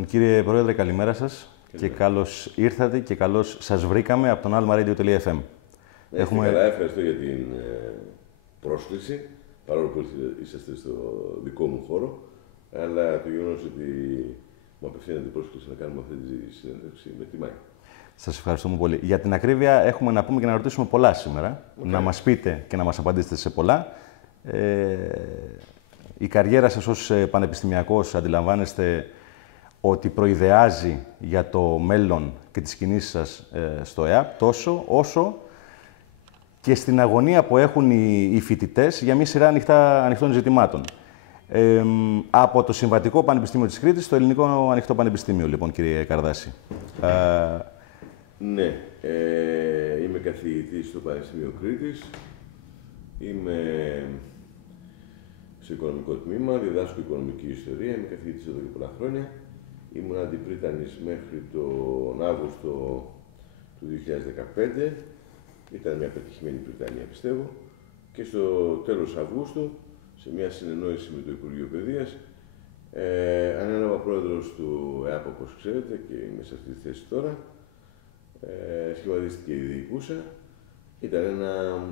Λοιπόν, κύριε Πρόεδρε, καλημέρα σας και καλώς ήρθατε και καλώς σας βρήκαμε από τον almaradio.fm. Καλά, ευχαριστώ για την πρόσκληση, παρόλο που είσαστε στο δικό μου χώρο, αλλά το γεγονός ότι μου απευθύνεται την πρόσκληση να κάνουμε αυτή τη συνέντευξη με τιμάει. Σας ευχαριστούμε πολύ. Για την ακρίβεια έχουμε να πούμε και να ρωτήσουμε πολλά σήμερα, να μας πείτε και να μας απαντήσετε σε πολλά. Η καριέρα σας ως πανεπιστημιακός αντιλαμβάνεστε ότι προειδεάζει για το μέλλον και τις κινήσεις σας στο ΕΑΠ, τόσο όσο και στην αγωνία που έχουν οι φοιτητές για μια σειρά ανοιχτών ζητημάτων. Από το Συμβατικό Πανεπιστήμιο της Κρήτης στο Ελληνικό Ανοιχτό Πανεπιστήμιο, λοιπόν, κύριε Καρδάση. Ναι, είμαι καθηγητής στο Πανεπιστήμιο Κρήτης. Είμαι στο οικονομικό τμήμα, διδάσκω οικονομική ιστορία, είμαι καθηγητής εδώ και πολλά χρόνια. Ήμουν αντιπρίτανης μέχρι τον Αύγουστο του 2015. Ήταν μια πετυχημένη Πριτανία, πιστεύω. Και στο τέλος Αυγούστου, σε μια συνεννόηση με το Υπουργείο Παιδείας, ανέλαβα πρόεδρος του ΕΑΠ, όπως ξέρετε, και είμαι σε αυτή τη θέση τώρα. Σχηματίστηκε η διοικούσα. Ήταν ένα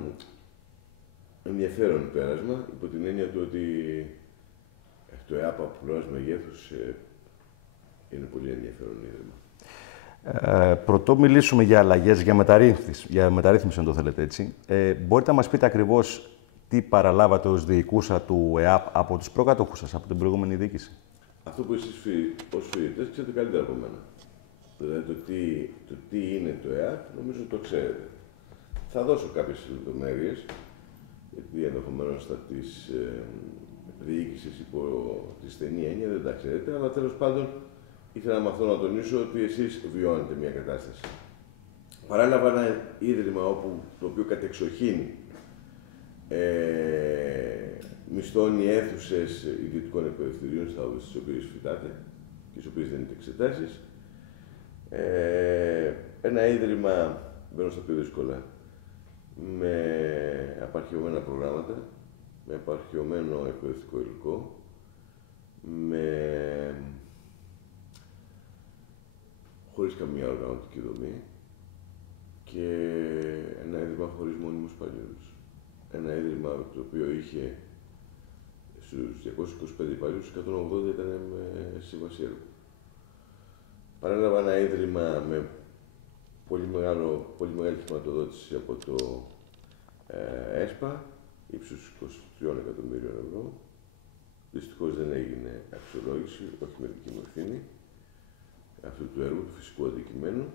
ενδιαφέρον πέρασμα, υπό την έννοια του ότι το ΕΑΠ από πλευράς μεγέθους είναι πολύ ενδιαφέρον ίδρυμα. Πρωτού μιλήσουμε για αλλαγές, για μεταρρύθμιση, αν το θέλετε έτσι, μπορείτε να μας πείτε ακριβώς τι παραλάβατε ως διοικούσα του ΕΑΠ από τους προκατόχους σας, από την προηγούμενη διοίκηση? Αυτό που εσείς ως φοιτητές ξέρετε καλύτερα από μένα. Δηλαδή το τι είναι το ΕΑΠ, νομίζω το ξέρετε. Θα δώσω κάποιες λεπτομέρειες, γιατί ενδεχομένως θα τις διοίκησης υπό τη στενή έννοια δεν τα ξέρετε, αλλά τέλος πάντων ήθελα με αυτό να τονίσω ότι εσείς βιώνετε μια κατάσταση. Παράλαβα ένα ίδρυμα το οποίο κατεξοχήν μισθώνει αίθουσες ιδιωτικών εκπαιδευτηρίων στις οποίες φοιτάτε και στις οποίες δίνετε εξετάσεις. Ένα ίδρυμα, μπαίνω στα πιο δύσκολα, με απαρχαιωμένα προγράμματα, με απαρχαιωμένο εκπαιδευτικό υλικό, χωρίς καμία οργανωτική δομή και ένα ίδρυμα χωρίς μόνιμους υπαλλήλους. Ένα ίδρυμα το οποίο είχε στους 225 υπαλλήλους, 180 ήταν με σύμβαση έργου. Παρέλαβα ένα ίδρυμα με πολύ μεγάλη χρηματοδότηση από το ΕΣΠΑ, ύψους 23 εκατομμύριων ευρώ. Δυστυχώς δεν έγινε αξιολόγηση, όχι με δική μου ευθύνη, αυτού του έργου, του φυσικού αντικειμένου.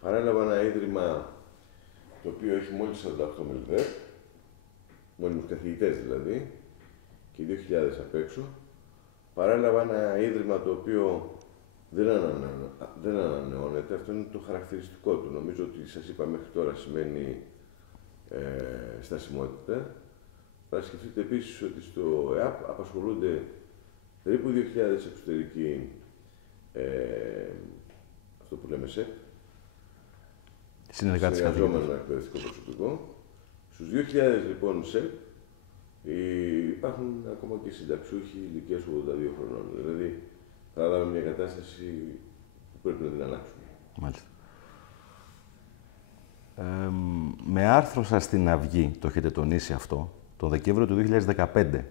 Παρέλαβα ένα ίδρυμα το οποίο έχει μόλις 48 μελδέ, μόνιμους καθηγητές δηλαδή, και 2.000 απ' έξω. Παρέλαβα ένα ίδρυμα το οποίο δεν ανανεώνεται, αυτό είναι το χαρακτηριστικό του. Νομίζω ότι σας είπα μέχρι τώρα σημαίνει στασιμότητα. Θα σκεφτείτε επίσης ότι στο ΕΑΠ απασχολούνται περίπου 2.000 εξωτερικοί, αυτό που λέμε ΣΕΠ, συνεργαζόμενο εκπαιδευτικό προσωπικό. Στους 2.000 λοιπόν ΣΕΠ υπάρχουν ακόμα και συνταξιούχοι ηλικίας 82 χρονών. Δηλαδή, θα λάβουμε μια κατάσταση που πρέπει να την αλλάξουμε. Μάλιστα. Με άρθρο σας στην Αυγή, το έχετε τονίσει αυτό, το Δεκέμβριο του 2015,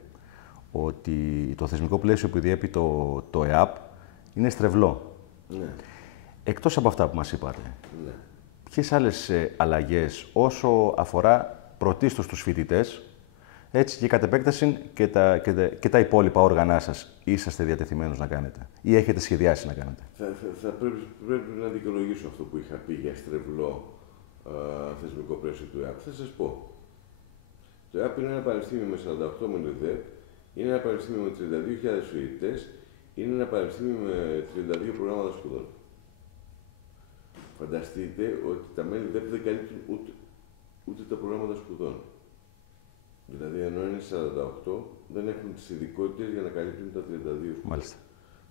ότι το θεσμικό πλαίσιο που διέπει το ΕΑΠ είναι στρεβλό. Ναι. Εκτός από αυτά που μας είπατε, ναι, ποιες άλλες αλλαγές όσο αφορά πρωτίστως τους φοιτητές, έτσι και κατ' επέκταση και τα υπόλοιπα όργανά σας, είσαστε διατεθειμένους να κάνετε ή έχετε σχεδιάσει να κάνετε? Θα πρέπει να δικαιολογήσω αυτό που είχα πει για στρεβλό θεσμικό πλαίσιο του ΕΑΠ. Θα σας πω. Το ΕΑΠ είναι ένα πανεπιστήμιο με 48 μελδέ, είναι ένα πανεπιστήμιο με 32.000 φοιτητές, είναι ένα πανεπιστήμιο με 32 προγράμματα σπουδών. Φανταστείτε ότι τα μέλη δεν καλύπτουν ούτε τα προγράμματα σπουδών. Δηλαδή, ενώ είναι 48, δεν έχουν τις ειδικότητες για να καλύπτουν τα 32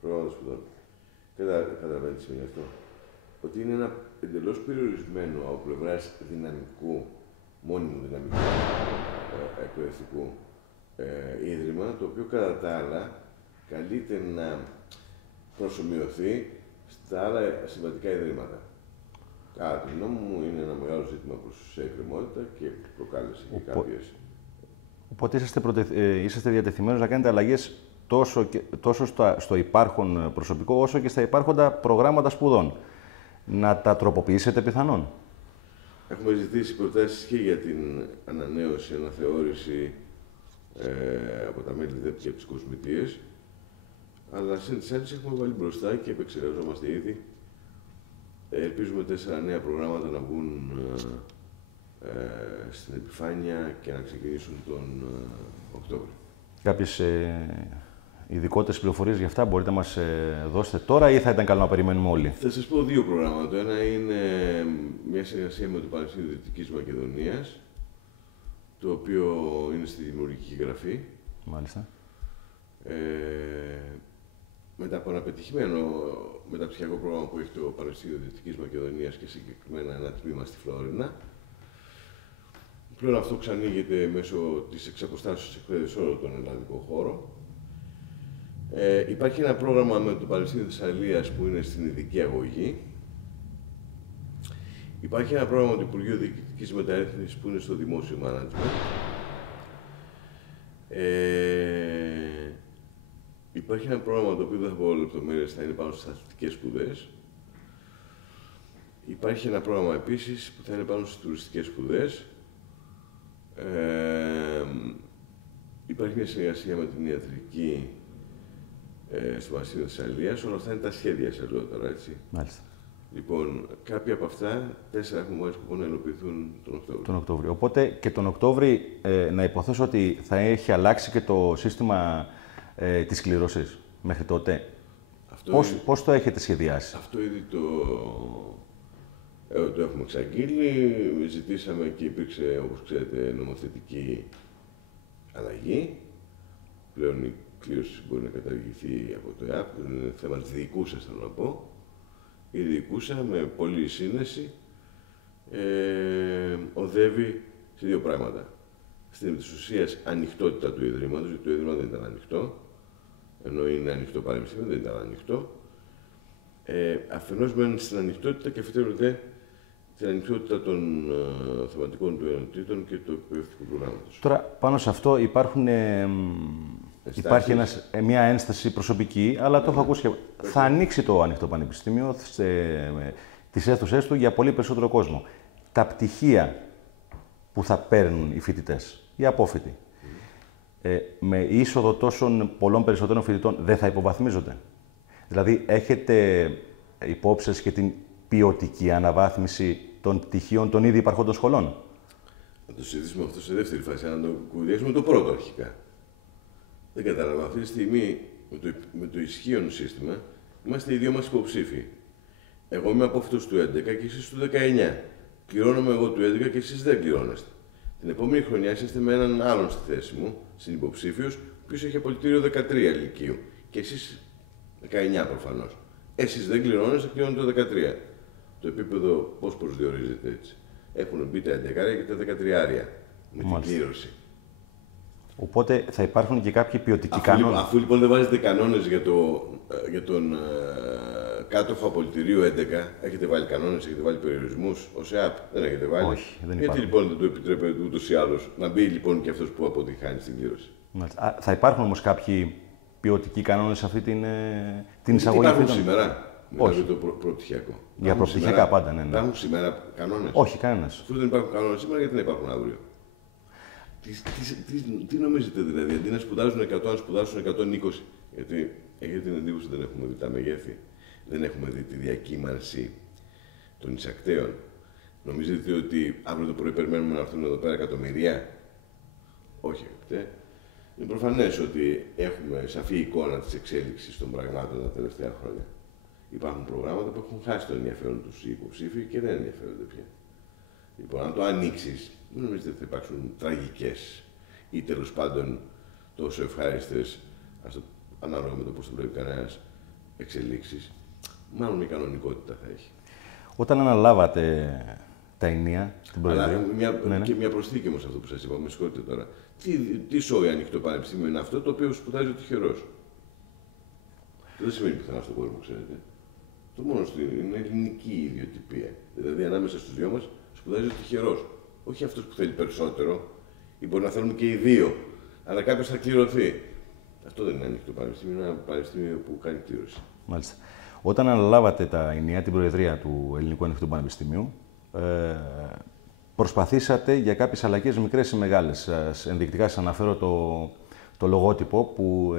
προγράμματα σπουδών. Καταλαβαίνετε τι σημαίνει αυτό? Ότι είναι ένα εντελώς περιορισμένο από πλευράς δυναμικού, μόνιμου δυναμικού εκπαιδευτικού ίδρυμα, το οποίο κατά τα άλλα καλείται να προσομοιωθεί στα άλλα συμβατικά ιδρύματα. Κατά τη γνώμη μου, είναι ένα μεγάλο ζήτημα προς εκκρεμότητα και προκάλεσε και κάποιες. Οπότε είσαστε διατεθειμένος να κάνετε αλλαγές τόσο στο υπάρχον προσωπικό, όσο και στα υπάρχοντα προγράμματα σπουδών. Να τα τροποποιήσετε πιθανόν. Έχουμε ζητήσει προτάσεις και για την ανανέωση, αναθεώρηση από τα μέλη ΔΕΠ και από τις κοσμητείες, αλλά σε τις άλλες έχουμε βάλει μπροστά και επεξεργαζόμαστε ήδη. Ελπίζουμε 4 νέα προγράμματα να βγουν στην επιφάνεια και να ξεκινήσουν τον Οκτώβριο. Κάποιες ειδικότερες πληροφορίες για αυτά μπορείτε να μας δώσετε τώρα ή θα ήταν καλό να περιμένουμε όλοι? Θα σας πω 2 προγράμματα. Το ένα είναι μια συνεργασία με το Πανεπιστήμιο Δυτικής Μακεδονίας, το οποίο είναι στη δημιουργική γραφή. Μάλιστα. Μετά από ένα πετυχημένο μεταπτυχιακό πρόγραμμα που έχει το Πανεπιστήμιο Δυτικής Μακεδονίας και συγκεκριμένα ένα τμήμα στη Φλόρινα. Πλέον αυτό ξανοίγεται μέσω της εξαποστάσεως εκπαίδευσης όλο τον ελλαδικό χώρο. Υπάρχει ένα πρόγραμμα με το Πανεπιστήμιο Θεσσαλίας που είναι στην ειδική αγωγή. Υπάρχει ένα πρόγραμμα με το Υπουργείο Διοικητικής Μεταρρύθμισης που είναι στο δημόσιο management. Υπάρχει ένα πρόγραμμα το οποίο δεν θα πω λεπτομέρειες, θα είναι πάνω στις αθλητικές σπουδές. Υπάρχει ένα πρόγραμμα επίσης που θα είναι πάνω στις τουριστικές σπουδές. Υπάρχει μια συνεργασία με την ιατρική στο Πανεπιστήμιο Θεσσαλίας. Όλα αυτά είναι τα σχέδια σε λέω τώρα, έτσι. Μάλιστα. Λοιπόν, κάποια από αυτά, 4 έχουμε βάλει σκοπό να υλοποιηθούν τον Οκτώβριο. Οπότε και τον Οκτώβριο να υποθέσω ότι θα έχει αλλάξει και το σύστημα της κλήρωσης μέχρι τότε. Πώς το έχετε σχεδιάσει? Αυτό ήδη το έχουμε εξαγγείλει. Ζητήσαμε και υπήρξε, όπως ξέρετε, νομοθετική αλλαγή. Πλέον η κλήρωση μπορεί να καταργηθεί από το ΕΑΠ. Είναι θέμα της διοικούσας, θέλω να πω. Η διοικούσα με πολλή σύνεση οδεύει σε 2 πράγματα. Στην ουσίας ανοιχτότητα του Ιδρύματος, γιατί το Ίδρυμα δεν ήταν ανοιχτό, ενώ είναι ανοιχτό πανεπιστήμιο, δεν ήταν ανοιχτό. Αφενός μένει στην ανοιχτότητα και αφετέρου την ανοιχτότητα των θεματικών του ενωτήτων και του εκπαιδευτικού προγράμματος. Τώρα, πάνω σε αυτό υπάρχει μια ένσταση προσωπική, αλλά το έχω ακούσει και θα ανοίξει το ανοιχτό πανεπιστήμιο τις αίθουσές του για πολύ περισσότερο κόσμο. Τα πτυχία που θα παίρνουν οι φοιτητές, οι απόφοιτοι, με είσοδο τόσων πολλών περισσότερων φοιτητών δεν θα υποβαθμίζονται? Δηλαδή, έχετε υπόψη και την ποιοτική αναβάθμιση των πτυχίων των ήδη υπαρχόντων σχολών? Να το συζητήσουμε αυτό σε δεύτερη φάση, να το κουβεντιάσουμε το πρώτο αρχικά. Δεν καταλαβαίνω. Αυτή τη στιγμή, με το ισχύον σύστημα, είμαστε οι 2 μας υποψήφοι. Εγώ είμαι απόφοιτος του 11 και εσείς του 19. Πληρώνομαι εγώ του 11 και εσείς δεν πληρώνεστε. Την επόμενη χρονιά είσαστε με έναν άλλον στη θέση μου, συνυποψήφιος, ο οποίος έχει απολυτήριο 13 ηλικίου. Και εσείς 19 προφανώς. Εσείς δεν πληρώνεστε, πληρώνετε το 13. Το επίπεδο πώς προσδιορίζεται έτσι? Έχουν μπει τα 11 και τα 13 με την κλήρωση. Οπότε θα υπάρχουν και κάποιοι ποιοτικοί κανόνες. Αφού λοιπόν δεν βάζετε κανόνες για τον κάτοχο απολυτηρίου 11, έχετε βάλει κανόνες, έχετε βάλει περιορισμούς ως ΕΑΠ? Δεν έχετε βάλει. Όχι, δεν Γιατί λοιπόν δεν του επιτρέπετε ούτως ή άλλως να μπει λοιπόν και αυτός που αποτυχάνει στην κλήρωση? Θα υπάρχουν όμως κάποιοι ποιοτικοί κανόνες σε αυτή την εισαγωγή? Υπάρχουν σήμερα. Όχι. Το προπτυχιακό. Για προπτυχιακά πάντα, ναι. Υπάρχουν σήμερα κανόνες? Όχι, κανένας. Αφού δεν υπάρχουν κανόνες σήμερα, γιατί να υπάρχουν αύριο? Τι νομίζετε δηλαδή, αντί να σπουδάζουν 100, να σπουδάσουν 120? Γιατί έχετε την εντύπωση ότι δεν έχουμε δει τα μεγέθη, δεν έχουμε δει τη διακύμανση των εισακτέων. Νομίζετε ότι αύριο το πρωί περιμένουμε να έρθουν εδώ πέρα εκατομμυρία? Όχι, αγαπητέ. Είναι προφανές ότι έχουμε σαφή εικόνα της εξέλιξης των πραγμάτων τα τελευταία χρόνια. Υπάρχουν προγράμματα που έχουν χάσει το ενδιαφέρον τους οι υποψήφοι και δεν ενδιαφέρονται πια. Λοιπόν, αν το ανοίξεις, δεν νομίζετε ότι θα υπάρξουν τραγικές ή τέλος πάντων τόσο ευχάριστες, ανάλογα με το πώς το βλέπει κανένας, εξελίξεις? Μάλλον η κανονικότητα θα έχει. Όταν αναλάβατε τα ενία στην Προεδρία. Και μια προσθήκη όμως αυτό που σας είπα, με συγχωρείτε τώρα. Τι σόι ανοιχτό πανεπιστήμιο είναι αυτό το οποίο σπουδάζει ο τυχερός? δεν σημαίνει πουθενά στον κόσμο, ξέρετε. Το μόνο είναι ελληνική ιδιοτυπία. Δηλαδή, ανάμεσα στους δυο μας σπουδάζει ο τυχερός. Όχι αυτός που θέλει περισσότερο, ή μπορεί να θέλουν και οι δύο, αλλά κάποιος θα κληρωθεί. Αυτό δεν είναι ανοιχτό πανεπιστήμιο, είναι ένα πανεπιστήμιο που κάνει κλήρωση. Μάλιστα. Όταν αναλάβατε τα ενιαία την Προεδρία του Ελληνικού Ανοιχτού Πανεπιστημίου, προσπαθήσατε για κάποιες αλλαγές μικρές ή μεγάλες. Ενδεικτικά σας αναφέρω το λογότυπο που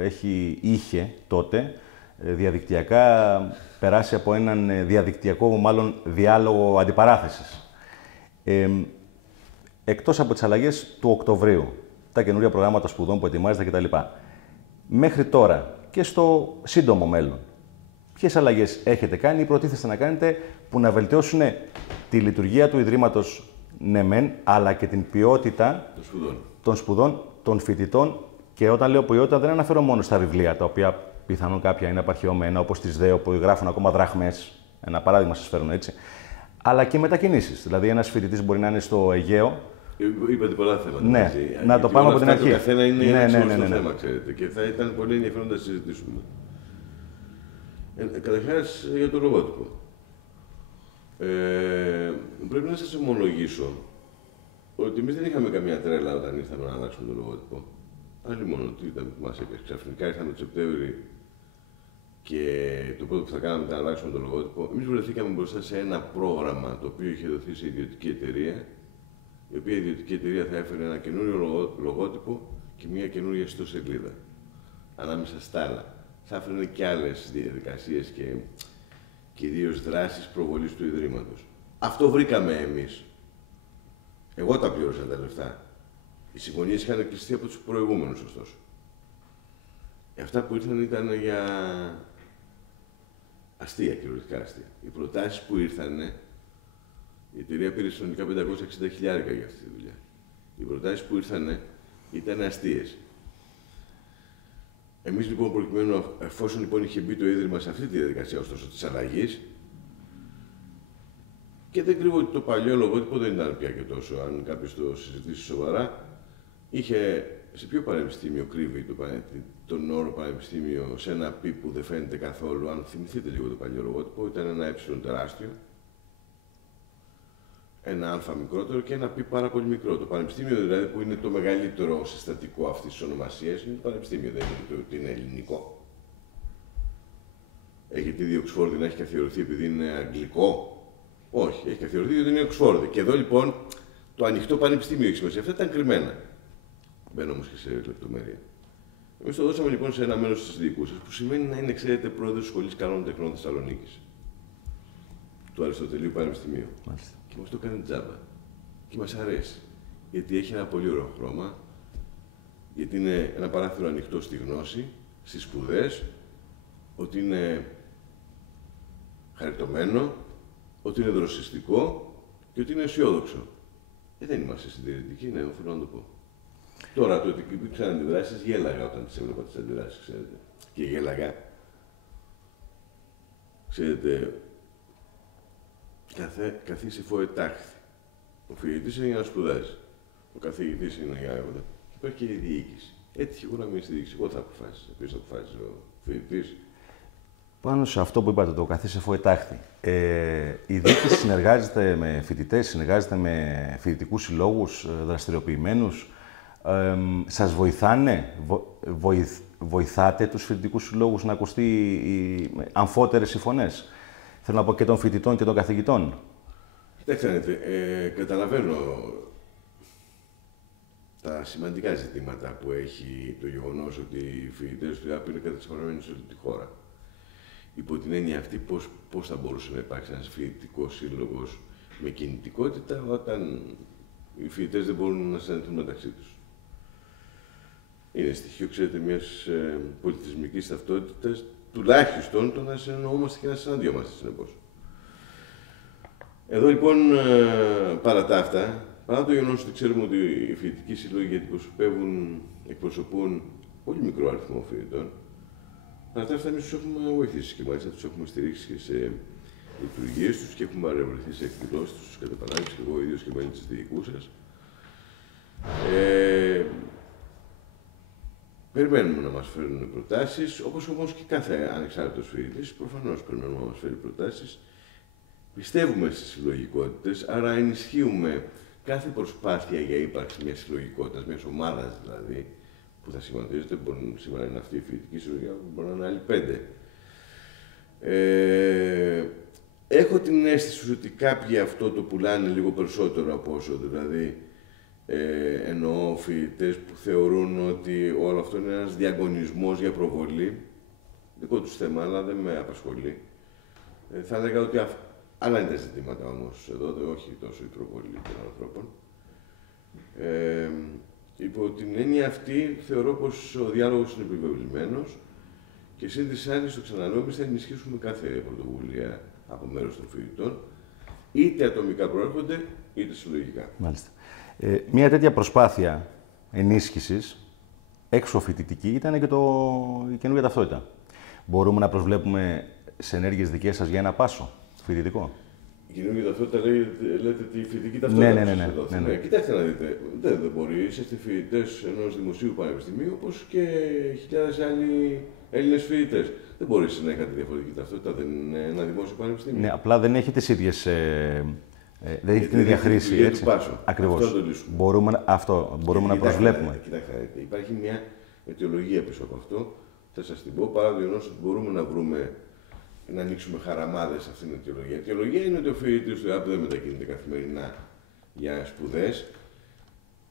είχε τότε διαδικτυακά περάσει από έναν διαδικτυακό διάλογο αντιπαράθεσης. Εκτός από τις αλλαγές του Οκτωβρίου, τα καινούργια προγράμματα σπουδών που ετοιμάζετε κτλ. Μέχρι τώρα και στο σύντομο μέλλον, ποιες αλλαγές έχετε κάνει ή προτίθεστε να κάνετε που να βελτιώσουν τη λειτουργία του Ιδρύματος ναι μεν, αλλά και την ποιότητα των σπουδών των φοιτητών? Και όταν λέω ποιότητα, δεν αναφέρω μόνο στα βιβλία, τα οποία πιθανόν κάποια είναι απαρχαιωμένα, όπως τις ΔΕΟ που γράφουν ακόμα δραχμές. Ένα παράδειγμα σας φέρνω έτσι. Αλλά και μετακινήσεις. Δηλαδή, ένας φοιτητής μπορεί να είναι στο Αιγαίο. Είπατε πολλά θέματα. Ναι, να το πάμε από την αρχή. Το καθένα είναι ένα θέμα, ξέρετε. Και θα ήταν πολύ ενδιαφέρον να συζητήσουμε. Καταρχάς, για το λογότυπο. Πρέπει να σας ομολογήσω ότι εμείς δεν είχαμε καμία τρέλα όταν ήρθαμε να αλλάξουμε το λογότυπο. Άλλοι μόνο τι ήταν που μας έπαιξε. Ξαφνικά ήρθαμε το Σεπτέμβρη και το πρώτο που θα κάναμε ήταν να αλλάξουμε το λογότυπο. Εμείς βρεθήκαμε μπροστά σε ένα πρόγραμμα το οποίο είχε δοθεί σε ιδιωτική εταιρεία, η οποία ιδιωτική εταιρεία θα έφερε ένα καινούριο λογότυπο και μια καινούρια ιστοσελίδα. Ανάμεσα στα άλλα. Θα έφερε και άλλες διαδικασίες και κυρίως δράσεις προβολής του Ιδρύματος. Αυτό βρήκαμε εμείς. Εγώ τα πλήρωσα τα λεφτά. Οι συμφωνίες είχαν κλειστεί από τους προηγούμενους, ωστόσο. Αυτά που ήρθαν ήταν για αστεία, κυριολεκτικά αστεία. Οι προτάσεις που ήρθαν, η εταιρεία πήρε συνολικά 560.000 για αυτή τη δουλειά. Οι προτάσεις που ήρθαν ήταν αστείες. Εμείς λοιπόν, προκειμένου, εφόσον λοιπόν είχε μπει το Ίδρυμα σε αυτή τη διαδικασία, ωστόσο της αλλαγής, και δεν κρύβω ότι το παλιό λογότυπο δεν ήταν πια και τόσο, αν κάποιος το συζητήσει σοβαρά, είχε σε ποιο πανεπιστήμιο κρύβει τον όρο πανεπιστήμιο σε ένα π που δεν φαίνεται καθόλου. Αν θυμηθείτε λίγο το παλιό λογότυπο, ήταν ένα ε τεράστιο, ένα α μικρότερο και ένα π πάρα πολύ μικρό. Το πανεπιστήμιο δηλαδή που είναι το μεγαλύτερο συστατικό αυτής της ονομασίας είναι το πανεπιστήμιο, δεν είναι ότι είναι ελληνικό. Έχετε δει Οξφόρδη να έχει καθιερωθεί επειδή είναι αγγλικό? Όχι, έχει καθιερωθεί γιατί είναι Οξφόρδη. Και εδώ λοιπόν το ανοιχτό πανεπιστήμιο έχει σημασία. Αυτά ήταν κρυμμένα. Μπαίνω όμως και σε λεπτομέρεια. Εμείς το δώσαμε λοιπόν σε ένα μέρος της διοικούσας, που σημαίνει να είναι, ξέρετε, πρόεδρος της Σχολής Καλών Τεχνών Θεσσαλονίκης, του Αριστοτελείου Πανεπιστημίου. Μάλιστα. Και μας το έκανε τζάμπα. Και μας αρέσει. Γιατί έχει ένα πολύ ωραίο χρώμα, γιατί είναι ένα παράθυρο ανοιχτό στη γνώση, στις σπουδές, ότι είναι χαριτωμένο, ότι είναι δροσιστικό και ότι είναι αισιόδοξο. Δεν είμαστε συντηρητικοί, ναι, οφείλω να το πω. Τώρα, το ότι υπήρξαν αντιδράσεις, γέλαγα όταν τις έβλεπα τις αντιδράσεις, ξέρετε. Και γέλαγα. Ξέρετε, καθίσει φοετάχθη. Ο φοιτητής είναι για να σπουδάζει. Ο καθηγητής είναι για να έβγαλε. Υπάρχει και η διοίκηση. Έτυχε εγώ να μην στη διοίκηση. Εγώ θα αποφάσισα. Ποιος θα αποφάσισε, ο φοιτητής? Πάνω σε αυτό που είπατε, το καθίσει φοετάχθη. Η διοίκηση συνεργάζεται με φοιτητές, συνεργάζεται με φοιτητικούς συλλόγους δραστηριοποιημένους. Σας βοηθάνε, βοηθάτε τους φοιτητικούς συλλόγους να ακουστεί οι αμφότερες οι φωνές? Θέλω να πω και των φοιτητών και των καθηγητών. Κοιτάξτε, καταλαβαίνω τα σημαντικά ζητήματα που έχει το γεγονός ότι οι φοιτητές του ΙΑΠ είναι καταξιωμένοι σε όλη τη χώρα. Υπό την έννοια αυτή, πώς θα μπορούσε να υπάρξει ένας φοιτητικός σύλλογος με κινητικότητα όταν οι φοιτητές δεν μπορούν να συναντηθούν μεταξύ τους? Είναι στοιχείο, ξέρετε, μιας πολιτισμικής ταυτότητας, τουλάχιστον το να συνεννοούμαστε και να συναντιόμαστε, συνεπώς. Εδώ λοιπόν, παρά τα αυτά, παρά το γεγονός ότι ξέρουμε ότι οι φοιτητικοί σύλλογοι εκπροσωπούν πολύ μικρό αριθμό φοιτητών, παρά τα αυτά εμείς τους έχουμε βοηθήσει και μάλιστα τους έχουμε στηρίξει και σε λειτουργίες τους και έχουμε παρευρεθεί σε εκδηλώσεις τους κατά παράδειγμα, και εγώ ίδιος και μέλη της διοικούσας. Περιμένουμε να μας φέρουν προτάσεις, όπως όμως και κάθε ανεξάρτητος φοιτητής, προφανώς περιμένουμε να μας φέρει προτάσεις. Πιστεύουμε στις συλλογικότητες, άρα ενισχύουμε κάθε προσπάθεια για ύπαρξη μιας συλλογικότητας, μιας ομάδας δηλαδή, που θα σχηματίζεται. Μπορεί σήμερα να είναι αυτή η φοιτητική συλλογία, μπορεί να είναι άλλοι 5. Έχω την αίσθηση ότι κάποιοι αυτό το πουλάνε λίγο περισσότερο από όσο, δηλαδή εννοώ φοιτητές που θεωρούν ότι όλο αυτό είναι ένας διαγωνισμός για προβολή. Δικό τους θέμα, αλλά δεν με απασχολεί. Θα έλεγα ότι άλλα είναι τα ζητήματα όμως εδώ, όχι τόσο η προβολή των ανθρώπων. Υπό την έννοια αυτή, θεωρώ πως ο διάλογος είναι επιβεβλημένος και σύν της άλλης, το ξαναλέω, εμείς θα ενισχύσουμε κάθε πρωτοβουλία από μέρος των φοιτητών, είτε ατομικά προέρχονται, είτε συλλογικά. Μάλιστα. Μια τέτοια προσπάθεια ενίσχυσης, εξωφοιτητική, ήταν και η καινούργια ταυτότητα. Μπορούμε να προσβλέπουμε σε ενέργειες δικές σας για ένα πάσο φοιτητικό? Η καινούργια ταυτότητα λέτε τη φοιτητική ταυτότητα. Ναι. Κοιτάξτε να δείτε, δεν μπορεί. Είσαστε φοιτητές ενός δημοσίου πανεπιστημίου, όπως και χιλιάδες άλλοι Έλληνες φοιτητές. Δεν μπορεί να έχετε διαφορετική ταυτότητα, δεν είναι ένα δημόσιο πανεπιστήμιο. Ναι, απλά δεν έχει τις ίδιες. Δεν έχει την ίδια χρήση. Έτσι. Ακριβώς. Μπορούμε να προσβλέπουμε. Κοιτάξτε, υπάρχει μια αιτιολογία πίσω από αυτό. Θα σας την πω, παρά το γεγονός ότι μπορούμε να βρούμε, να ανοίξουμε χαραμάδες σε αυτήν την αιτιολογία. Η αιτιολογία είναι ότι ο φοιτητής του ΕΑΠ δεν μετακινείται καθημερινά για σπουδές,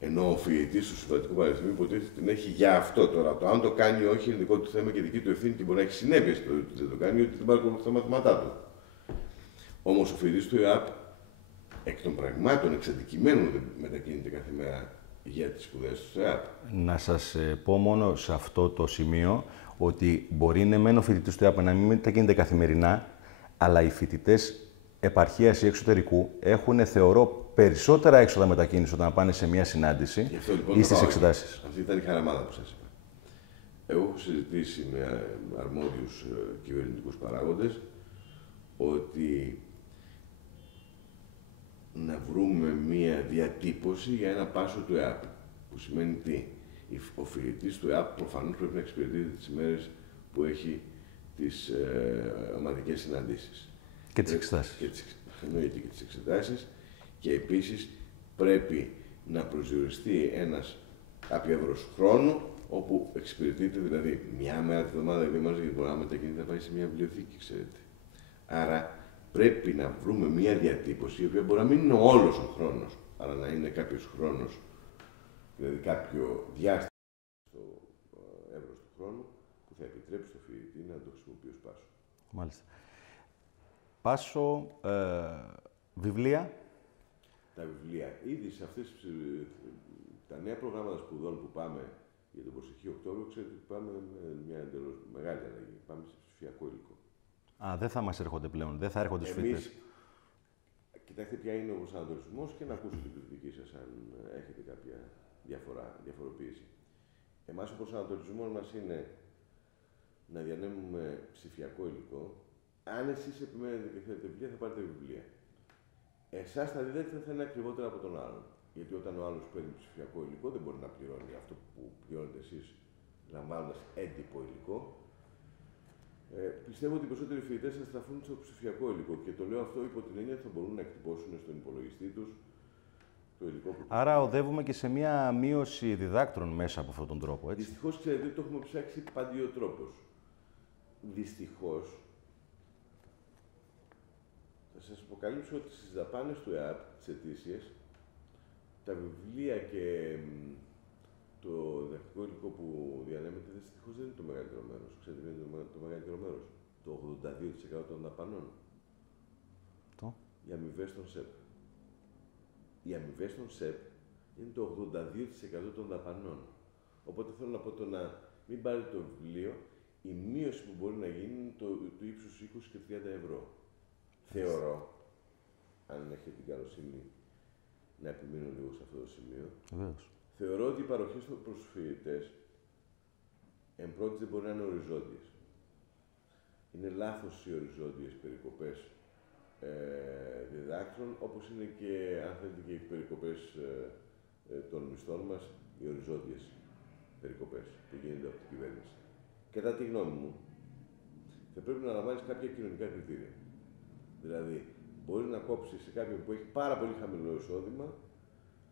ενώ ο φοιτητής του Συμβατικού Πανεπιστημίου υποτίθεται την έχει για αυτό τώρα. Το αν το κάνει ή όχι είναι δικό του θέμα και δική του ευθύνη και μπορεί να έχει συνέπειες το ότι δεν το κάνει, ότι δεν παρακολουθεί τα μαθήματά του. Όμως ο φοιτητής του ΕΑΠ, εκ των πραγμάτων, εξ αντικειμένου, δεν μετακινείται κάθε μέρα για τις σπουδές του ΕΑΠ. Να σας πω μόνο σε αυτό το σημείο ότι μπορεί είναι μεν ο φοιτητής του ΕΑΠ να μην μετακινείται καθημερινά, αλλά οι φοιτητές επαρχίας ή εξωτερικού έχουν, θεωρώ, περισσότερα έξοδα μετακίνηση όταν πάνε σε μια συνάντηση λοιπόν, ή στις εξετάσεις. Αυτή ήταν η χαραμάδα που σας είπα. Εγώ έχω συζητήσει με αρμόδιους κυβερνητικούς παράγοντες ότι να βρούμε μία διατύπωση για ένα πάσο του ΕΑΠ. Που σημαίνει τι? Ο φοιτητής του ΕΑΠ προφανώς πρέπει να εξυπηρετεί τις ημέρες που έχει τις ομαδικές συναντήσεις. Και τις εξετάσεις. Εννοείται και τις εξετάσεις. Και επίσης πρέπει να προσδιοριστεί κάποιο εύρος χρόνου όπου εξυπηρετείται, δηλαδή μια μέρα τη εβδομάδα ή 2 μέρες, γιατί μπορεί να μετακινείται να πάει σε μια βιβλιοθήκη, ξέρετε. Άρα πρέπει να βρούμε μια διατύπωση η οποία μπορεί να μην είναι όλος ο χρόνος, αλλά να είναι κάποιος χρόνος, δηλαδή κάποιο διάστημα στο εύρος του χρόνου που θα επιτρέψει στο φοιτητή να το χρησιμοποιεί ως πάσο. Μάλιστα. Πάσο, βιβλία. Τα βιβλία. Ήδη σε αυτές τα νέα προγράμματα σπουδών που πάμε για τον προσεχή Οκτώβριο, ξέρετε ότι πάμε με μια εντελώς μεγάλη αλλαγή. Πάμε σε ψηφιακό υλικό. Δεν θα μας έρχονται πλέον, δεν θα έρχονται στους φοιτητές. Κοιτάξτε ποια είναι ο προσανατολισμός και να ακούσετε την κριτική σας αν έχετε κάποια διαφοροποίηση. Εμάς ο προσανατολισμός μας είναι να διανέμουμε ψηφιακό υλικό. Αν εσείς επιμένετε και θέλετε βιβλία, θα πάρετε βιβλία. Εσάς τα διδέτε θα είναι ακριβότερα από τον άλλον. Γιατί όταν ο άλλος παίρνει ψηφιακό υλικό, δεν μπορεί να πληρώνει αυτό που πληρώνετε εσείς λαμβάνοντας έντυπο υλικό. Πιστεύω ότι οι περισσότεροι φοιτητές θα στραφούν στο ψηφιακό υλικό και το λέω αυτό υπό την έννοια ότι θα μπορούν να εκτυπώσουν στον υπολογιστή τους το υλικό που. Άρα οδεύουμε και σε μια μείωση διδάκτρων μέσα από αυτόν τον τρόπο, έτσι. Δυστυχώς, ξέρετε, το έχουμε ψάξει παντιοτρόπως. Δυστυχώς, θα σας αποκαλύψω ότι στις δαπάνες του ΕΑΠ, τις ετήσιες, τα βιβλία και το διδακτικό υλικό που διανέμεται δυστυχώς δεν είναι το μεγαλύτερο μέρος. Ξέρετε ποιο είναι το μεγαλύτερο μέρος? Το 82% των δαπανών. Οι αμοιβές των ΣΕΠ. Οι αμοιβές των ΣΕΠ είναι το 82% των δαπανών. Οπότε θέλω να πω το να μην πάρετε το βιβλίο, η μείωση που μπορεί να γίνει είναι του ύψους 20 και 30 ευρώ. Θεωρώ, αν έχετε την καλοσύνη να επιμείνω λίγο σε αυτό το σημείο, θεωρώ ότι οι παροχές προς τους φοιτητές εν πρώτης δεν μπορεί να είναι οριζόντιες. Είναι λάθος οι οριζόντιες περικοπές διδάκτρων, όπως είναι και, αν θέλετε, και οι περικοπές των μισθών μας, οι οριζόντιες περικοπές που γίνονται από την κυβέρνηση. Κατά τη γνώμη μου, θα πρέπει να λαμβάνεις κάποια κοινωνικά κριτήρια. Δηλαδή, μπορεί να κόψεις σε κάποιον που έχει πάρα πολύ χαμηλό εισόδημα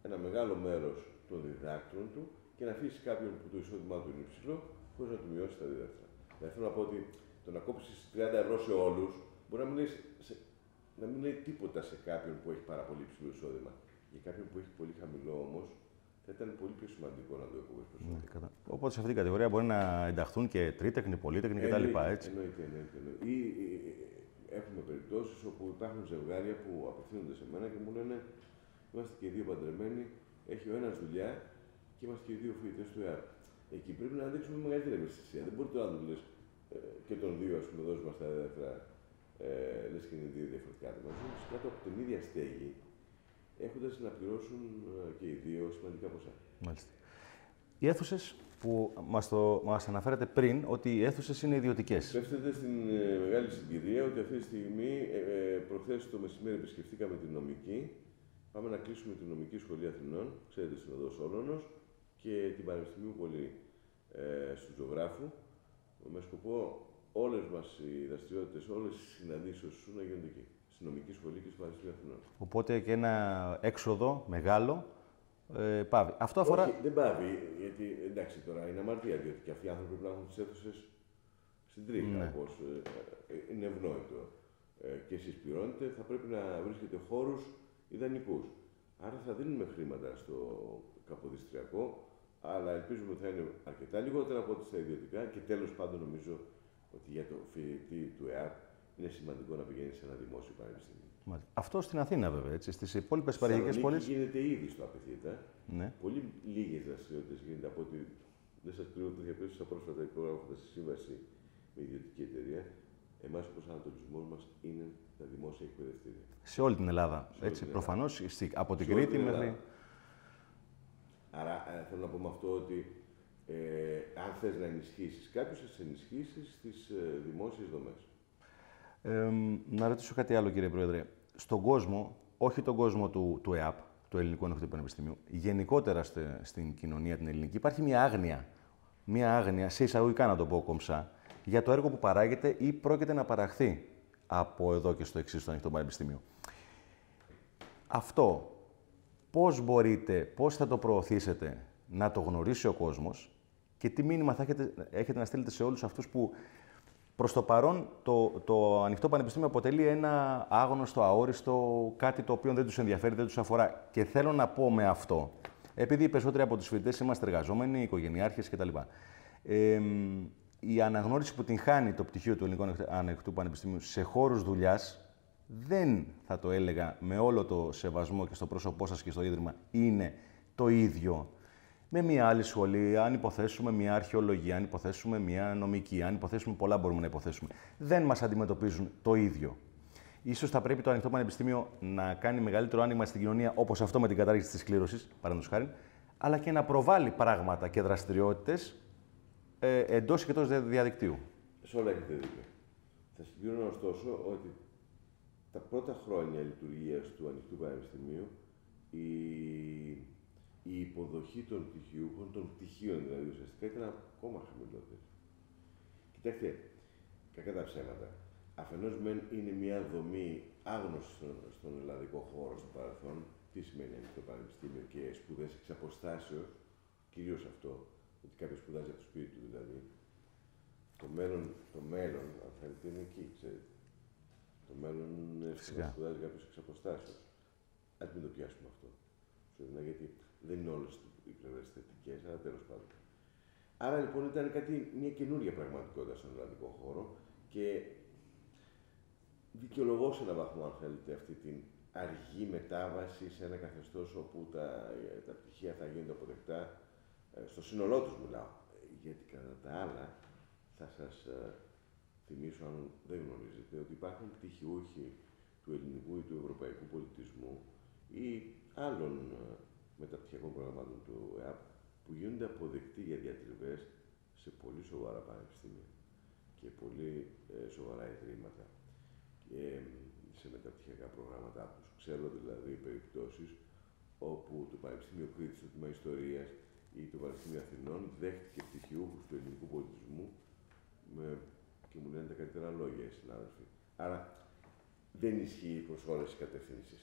ένα μεγάλο μέρος των διδάκτρων του και να αφήσει κάποιον που το εισόδημά του είναι υψηλό, χωρίς να του μειώσει τα δίδακτρα. Δηλαδή, θέλω να πω ότι το να κόψεις 30 € σε όλους μπορεί να μην λέει τίποτα σε κάποιον που έχει πάρα πολύ υψηλό εισόδημα. Για κάποιον που έχει πολύ χαμηλό όμως, θα ήταν πολύ πιο σημαντικό να το εκοβείς περισσότερο. Οπότε σε αυτή την κατηγορία μπορεί να ενταχθούν και τρίτεκνοι, πολύτεκνοι κτλ. Εννοείται. Ή έχουμε περιπτώσεις όπου υπάρχουν ζευγάρια που απευθύνονται σε μένα και μου λένε: είμαστε και οι δύο παντρεμένοι, έχει ο ένας δουλειά και είμαστε και οι δύο φοιτητές του ΕΑΠ. Εκεί πρέπει να δείξουμε μεγαλύτερη ευαισθησία. Δεν μπορεί τώρα να του λες και τον δύο, ας πούμε, δώσουμε στα δεύτερα, λες και είναι δύο διαφορετικά άτομα. Ζουν κάτω από την ίδια στέγη, έχοντας να πληρώσουν και οι δύο σημαντικά ποσά. Μάλιστα. Οι αίθουσες που μας αναφέρατε πριν, ότι οι αίθουσες είναι ιδιωτικές. Πέφτεται στην μεγάλη συγκυρία ότι αυτή τη στιγμή, προχθές το μεσημέρι επισκεφτήκαμε την νομική. Πάμε να κλείσουμε την νομική σχολή Αθηνών, ξέρετε, στην οδό Σόλωνος, και την Πανεπιστημίου Πολύ στου Ζωγράφου, με σκοπό όλες μας οι δραστηριότητες, όλες οι συναντήσεις σου να γίνονται εκεί, στη νομική σχολή και στο Πανεπιστημίο Αθηνών. Οπότε και ένα έξοδο μεγάλο πάβει. Αυτό αφορά. Όχι, δεν πάβει, γιατί εντάξει τώρα είναι αμαρτία, διότι και αυτοί οι άνθρωποι πρέπει να έχουν τις αίθουσες στην τρίχα, Ναι. όπως είναι ευνόητο. Και εσείς πληρώνετε, θα πρέπει να βρίσκετε χώρους ιδανικούς. Άρα θα δίνουμε χρήματα στο Καποδιστριακό, αλλά ελπίζουμε ότι θα είναι αρκετά λιγότερα από ό,τι στα ιδιωτικά και τέλος πάντων νομίζω ότι για το φοιτητή του ΕΑΠ είναι σημαντικό να πηγαίνει σε ένα δημόσιο πανεπιστήμιο. Αυτό στην Αθήνα, βέβαια. Στις υπόλοιπες παραγωγικές πόλεις. Γίνεται ήδη στο Απαιθήτα. Ναι. Πολύ λίγες δραστηριότητες γίνεται από ότι δεν σας κρύβω ότι διαπίστωσα πρόσφατα υπογράφοντας τη σύμβαση με ιδιωτική εταιρεία. Εμάς ο προσανατολισμός μας είναι τα δημόσια εκπαιδευτήρια. Σε όλη την Ελλάδα. Προφανώς από την Κρήτη μέχρι. Άρα θέλω να πω με αυτό ότι αν θες να ενισχύσεις κάποιους, θα τις ενισχύσεις στις δημόσιες δομές. Να ρωτήσω κάτι άλλο, κύριε Πρόεδρε. Στον κόσμο, όχι τον κόσμο του ΕΑΠ, του Ελληνικού Ενωτικού Πανεπιστημίου, γενικότερα στην κοινωνία την ελληνική, υπάρχει μια άγνοια. Μια άγνοια, σε εισαγωγικά να το πω κομψά, για το έργο που παράγεται ή πρόκειται να παραχθεί από εδώ και στο εξής, στο Ανοιχτό Πανεπιστήμιο. Αυτό πώς θα το προωθήσετε να το γνωρίσει ο κόσμος και τι μήνυμα θα έχετε να στείλετε σε όλους αυτούς που προς το παρόν το Ανοιχτό Πανεπιστήμιο αποτελεί ένα άγνωστο, αόριστο, κάτι το οποίο δεν τους ενδιαφέρει, δεν τους αφορά. Και θέλω να πω με αυτό, επειδή οι περισσότεροι από τους φοιτητές είμαστε εργαζόμενοι, οικογενειάρχες κτλ. Η αναγνώριση που την χάνει το πτυχίο του Ελληνικού Ανοιχτού Πανεπιστημίου σε χώρους δουλειάς, δεν θα το έλεγα με όλο το σεβασμό και στο πρόσωπό σας και στο Ίδρυμα, είναι το ίδιο με μια άλλη σχολή, αν υποθέσουμε μια αρχαιολογία, αν υποθέσουμε μια νομική, αν υποθέσουμε πολλά μπορούμε να υποθέσουμε. Δεν μας αντιμετωπίζουν το ίδιο. Ίσως θα πρέπει το Ανοιχτό Πανεπιστήμιο να κάνει μεγαλύτερο άνοιγμα στην κοινωνία, όπως αυτό με την κατάργηση της κλήρωσης, παραδείγματος χάριν, αλλά και να προβάλλει πράγματα και δραστηριότητες εντός και εκτός διαδικτύου. Σε όλα έχετε δίκιο. Θα συμπληρώνω ωστόσο ότι τα πρώτα χρόνια λειτουργίας του Ανοιχτού Πανεπιστημίου η υποδοχή των πτυχιούχων, των πτυχίων δηλαδή ουσιαστικά, ήταν ακόμα χαμηλότερη. Κοιτάξτε, κακά τα ψέματα. Αφενός μεν είναι μια δομή άγνωστη στον ελλαδικό χώρο στο παρελθόν, τι σημαίνει Ανοιχτό Πανεπιστήμιο και σπουδές εξ αποστάσεως, κυρίως αυτό, ότι κάποιος σπουδάζει από το σπίτι του δηλαδή. Το μέλλον, αν θέλετε, είναι εκεί, ξέρετε. Το μέλλον είναι στο να σπουδάζει κάποιος εξ αποστάσεως. Ας μην το πιάσουμε αυτό. Γιατί δεν είναι όλες οι πλευρές θετικές, αλλά τέλος πάντων. Άρα λοιπόν ήταν μια καινούργια πραγματικότητα στον ελλαδικό χώρο και δικαιολογώ σε έναν βαθμό, αν θέλετε, αυτή την αργή μετάβαση σε ένα καθεστώς όπου τα πτυχία θα γίνονται αποδεκτά, στο σύνολό τους μιλάω. Γιατί κατά τα άλλα, θα σας θυμίσω, αν δεν γνωρίζετε, ότι υπάρχουν πτυχιούχοι του ελληνικού ή του ευρωπαϊκού πολιτισμού ή άλλων μεταπτυχιακών προγραμμάτων του ΕΑΠ που γίνονται αποδεκτοί για διατριβές σε πολύ σοβαρά πανεπιστήμια και πολύ σοβαρά ιδρύματα και σε μεταπτυχιακά προγράμματά τους. Ξέρω δηλαδή περιπτώσεις όπου το Πανεπιστήμιο Κρήτης, το τμήμα Ιστορίας, ή το Πανεπιστήμιο Αθηνών δέχτηκε πτυχιούχους του ελληνικού πολιτισμού και μου λένε τα καλύτερα λόγια οι συνάδελφοι. Άρα δεν ισχύει προς όλες τις κατευθύνσεις.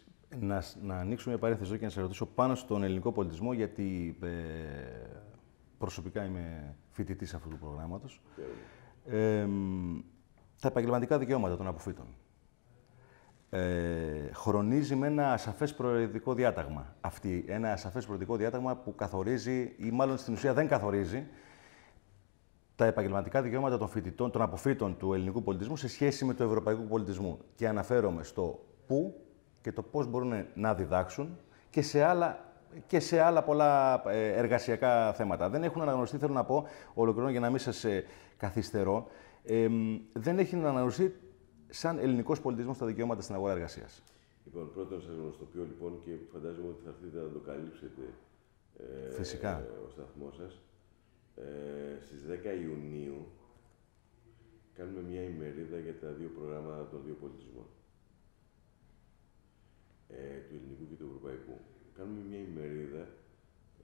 Να ανοίξουμε μια παρένθεση και να σε ρωτήσω πάνω στον ελληνικό πολιτισμό, γιατί προσωπικά είμαι φοιτητής αυτού του προγράμματος. Τα επαγγελματικά δικαιώματα των αποφύτων. Χρονίζει με ένα ασαφές προαιρετικό διάταγμα. Ένα ασαφές προαιρετικό διάταγμα που καθορίζει, ή μάλλον στην ουσία δεν καθορίζει, τα επαγγελματικά δικαιώματα των φοιτητών, των αποφύτων του ελληνικού πολιτισμού σε σχέση με του ευρωπαϊκού πολιτισμού. Και αναφέρομαι στο πού και το πώς μπορούν να διδάξουν και σε άλλα πολλά εργασιακά θέματα. Δεν έχουν αναγνωριστεί, θέλω να πω, ολοκληρώνω για να μην σας καθυστερώ, δεν έχει αναγνωριστεί σαν ελληνικός πολιτισμός τα δικαιώματα στην αγορά εργασίας. Λοιπόν, πρώτον σας γνωστοποιώ λοιπόν και φαντάζομαι ότι θα έρθετε να το καλύψετε φυσικά ο σταθμός σας. Στις 10 Ιουνίου κάνουμε μια ημερίδα για τα δύο προγράμματα των δύο πολιτισμών. Του ελληνικού και του ευρωπαϊκού. Κάνουμε μια ημερίδα